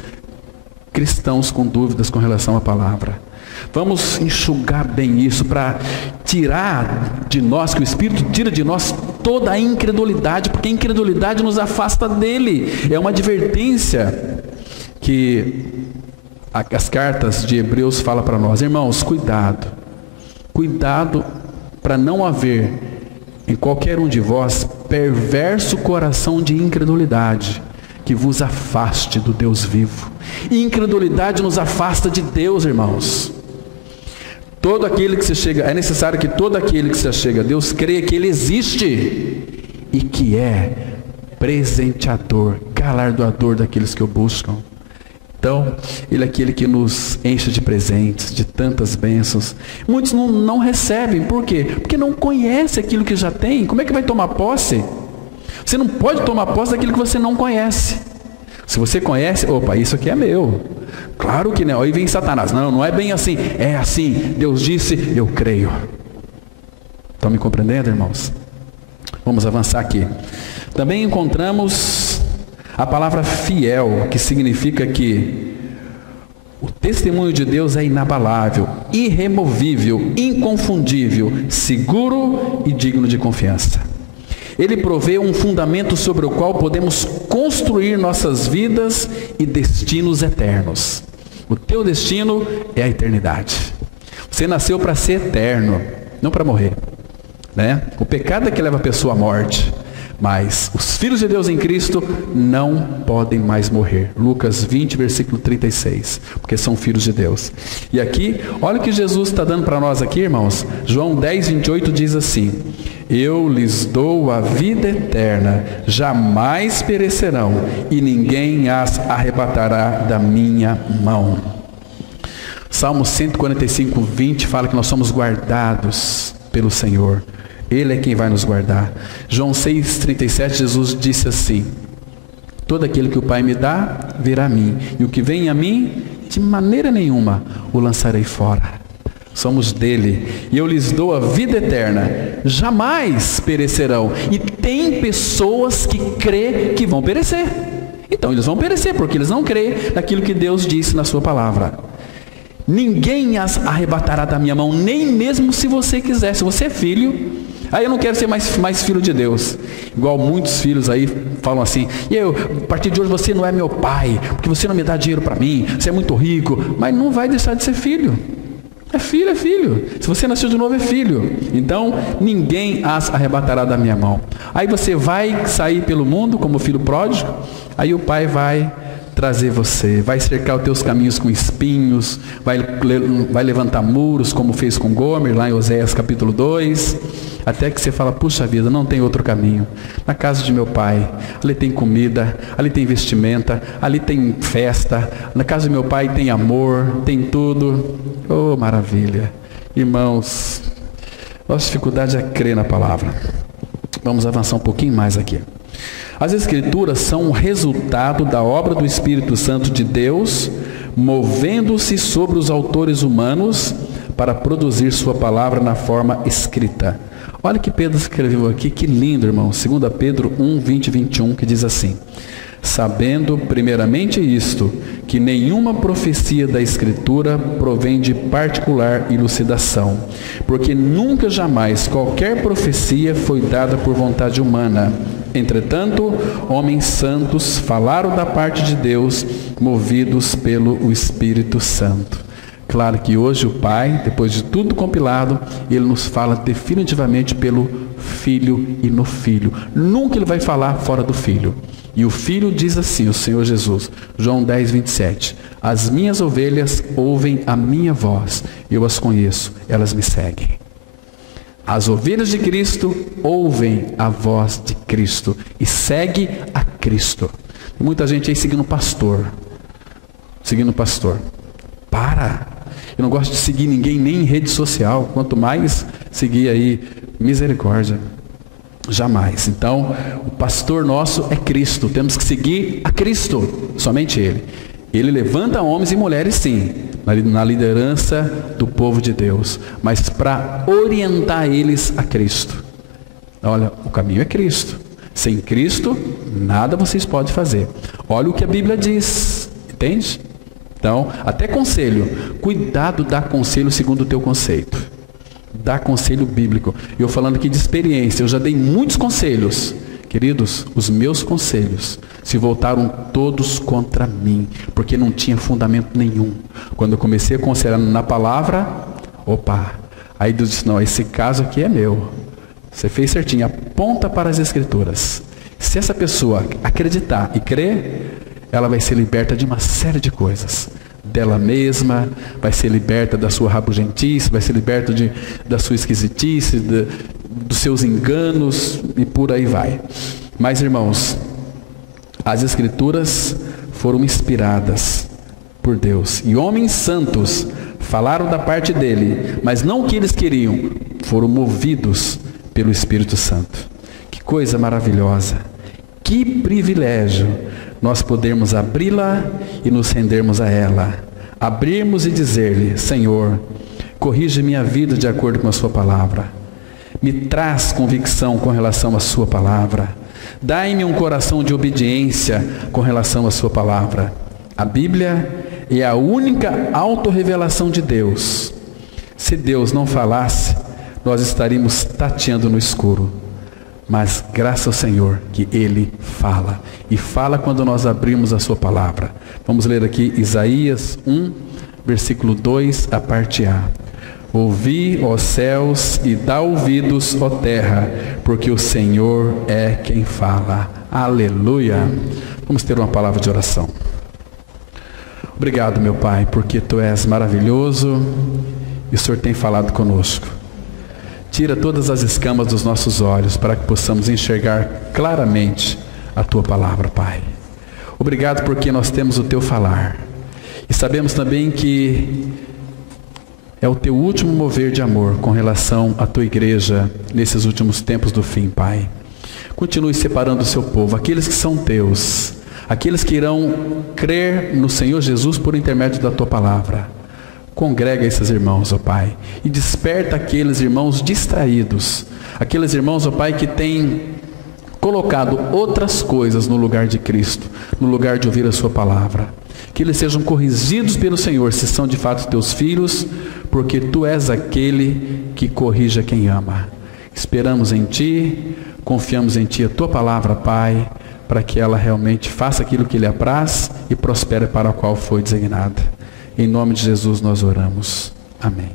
cristãos com dúvidas com relação à palavra. Vamos enxugar bem isso para tirar de nós, que o Espírito tira de nós toda a incredulidade, porque a incredulidade nos afasta dele. É uma advertência que as cartas de Hebreus falam para nós. Irmãos, cuidado para não haver em qualquer um de vós perverso coração de incredulidade, que vos afaste do Deus vivo. E incredulidade nos afasta de Deus, irmãos. Todo aquele que se chega, é necessário que todo aquele que se chega a Deus creia que Ele existe e que é presenteador, galardoador daqueles que o buscam. Então, Ele é aquele que nos enche de presentes, de tantas bênçãos. Muitos não recebem, por quê? Porque não conhece aquilo que já tem. Como é que vai tomar posse? Você não pode tomar posse daquilo que você não conhece. Se você conhece, opa, isso aqui é meu. Claro que não. Aí vem Satanás. Não é bem assim. É assim. Deus disse, eu creio. Estão me compreendendo, irmãos? Vamos avançar aqui. Também encontramos a palavra fiel, que significa que o testemunho de Deus é inabalável, irremovível, inconfundível, seguro e digno de confiança. Ele provê um fundamento sobre o qual podemos construir nossas vidas e destinos eternos. O teu destino é a eternidade. Você nasceu para ser eterno, não para morrer, né? O pecado é que leva a pessoa à morte, mas os filhos de Deus em Cristo não podem mais morrer. Lucas 20, versículo 36, porque são filhos de Deus. E aqui, olha o que Jesus está dando para nós aqui, irmãos. João 10, 28 diz assim: eu lhes dou a vida eterna, jamais perecerão, e ninguém as arrebatará da minha mão. Salmo 145, 20 fala que nós somos guardados pelo Senhor. Ele é quem vai nos guardar. João 6, 37, Jesus disse assim: todo aquele que o Pai me dá, virá a mim, e o que vem a mim, de maneira nenhuma o lançarei fora. Somos dele, e eu lhes dou a vida eterna, jamais perecerão. E tem pessoas que crê que vão perecer. Então eles vão perecer, porque eles não creem naquilo que Deus disse na sua palavra. Ninguém as arrebatará da minha mão, nem mesmo se você quiser. Se você é filho, aí eu não quero ser mais filho de Deus. Igual muitos filhos aí falam assim: e eu, a partir de hoje você não é meu pai, porque você não me dá dinheiro para mim, você é muito rico. Mas não vai deixar de ser filho. É filho, é filho. Se você nasceu de novo, é filho. Então, ninguém as arrebatará da minha mão. Aí você vai sair pelo mundo como filho pródigo, aí o pai vai trazer você, vai cercar os teus caminhos com espinhos, vai levantar muros, como fez com Gomer, lá em Oséias capítulo 2, até que você fala, puxa vida, não tem outro caminho. Na casa de meu pai, ali tem comida, ali tem vestimenta, ali tem festa, na casa de meu pai tem amor, tem tudo. Oh, maravilha. Irmãos, nossa dificuldade é crer na palavra. Vamos avançar um pouquinho mais aqui. As Escrituras são o resultado da obra do Espírito Santo de Deus, movendo-se sobre os autores humanos para produzir sua palavra na forma escrita. Olha que Pedro escreveu aqui, que lindo, irmão. 2 Pedro 1, 20 e 21, que diz assim: sabendo primeiramente isto, que nenhuma profecia da Escritura provém de particular elucidação, porque nunca jamais qualquer profecia foi dada por vontade humana. Entretanto, homens santos falaram da parte de Deus, movidos pelo Espírito Santo. Claro que hoje o Pai, depois de tudo compilado, Ele nos fala definitivamente pelo Filho e no Filho. Nunca Ele vai falar fora do Filho. E o Filho diz assim, o Senhor Jesus, João 10, 27, as minhas ovelhas ouvem a minha voz, eu as conheço, elas me seguem. As ovelhas de Cristo ouvem a voz de Cristo e segue a Cristo. Tem muita gente aí seguindo pastor. Para! Eu não gosto de seguir ninguém nem em rede social, quanto mais seguir aí misericórdia. Jamais. Então, o pastor nosso é Cristo. Temos que seguir a Cristo, somente Ele. Ele levanta homens e mulheres, sim, na liderança do povo de Deus, mas para orientar eles a Cristo. Olha, o caminho é Cristo. Sem Cristo, nada vocês podem fazer. Olha o que a Bíblia diz, entende? Então, até conselho, cuidado, dá conselho segundo o teu conceito. Dá conselho bíblico. Eu falando aqui de experiência, eu já dei muitos conselhos. Queridos, os meus conselhos se voltaram todos contra mim, porque não tinha fundamento nenhum. Quando eu comecei a aconselhar na palavra, aí Deus disse, não, esse caso aqui é meu. Você fez certinho, aponta para as Escrituras. Se essa pessoa acreditar e crer, ela vai ser liberta de uma série de coisas. Dela mesma, vai ser liberta da sua rabugentice, vai ser liberta da sua esquisitice, dos seus enganos e por aí vai. Mas, irmãos, as Escrituras foram inspiradas por Deus. E homens santos falaram da parte dele, mas não o que eles queriam, foram movidos pelo Espírito Santo. Que coisa maravilhosa! Que privilégio nós podermos abri-la e nos rendermos a ela. Abrirmos e dizer-lhe, Senhor, corrige minha vida de acordo com a sua palavra. Me traz convicção com relação à sua palavra. Dai-me um coração de obediência com relação à sua palavra. A Bíblia é a única autorrevelação de Deus. Se Deus não falasse, nós estaríamos tateando no escuro. Mas graças ao Senhor que Ele fala. E fala quando nós abrimos a sua palavra. Vamos ler aqui Isaías 1, versículo 2, a parte A. Ouvi, ó céus, e dá ouvidos, ó terra, porque o Senhor é quem fala. Aleluia. Vamos ter uma palavra de oração. Obrigado, meu Pai, porque Tu és maravilhoso e o Senhor tem falado conosco. Tira todas as escamas dos nossos olhos para que possamos enxergar claramente a Tua palavra, Pai. Obrigado porque nós temos o Teu falar. E sabemos também que é o Teu último mover de amor com relação à Tua igreja nesses últimos tempos do fim, Pai. Continue separando o Seu povo, aqueles que são Teus, aqueles que irão crer no Senhor Jesus por intermédio da Tua palavra. Congrega esses irmãos, ó Pai, e desperta aqueles irmãos distraídos, aqueles irmãos, ó Pai, que têm colocado outras coisas no lugar de Cristo, no lugar de ouvir a Sua palavra. Que eles sejam corrigidos pelo Senhor, se são de fato Teus filhos, porque Tu és aquele que corrige a quem ama. Esperamos em Ti, confiamos em Ti, a Tua palavra, Pai, para que ela realmente faça aquilo que lhe apraz e prospere para o qual foi designada. Em nome de Jesus nós oramos. Amém.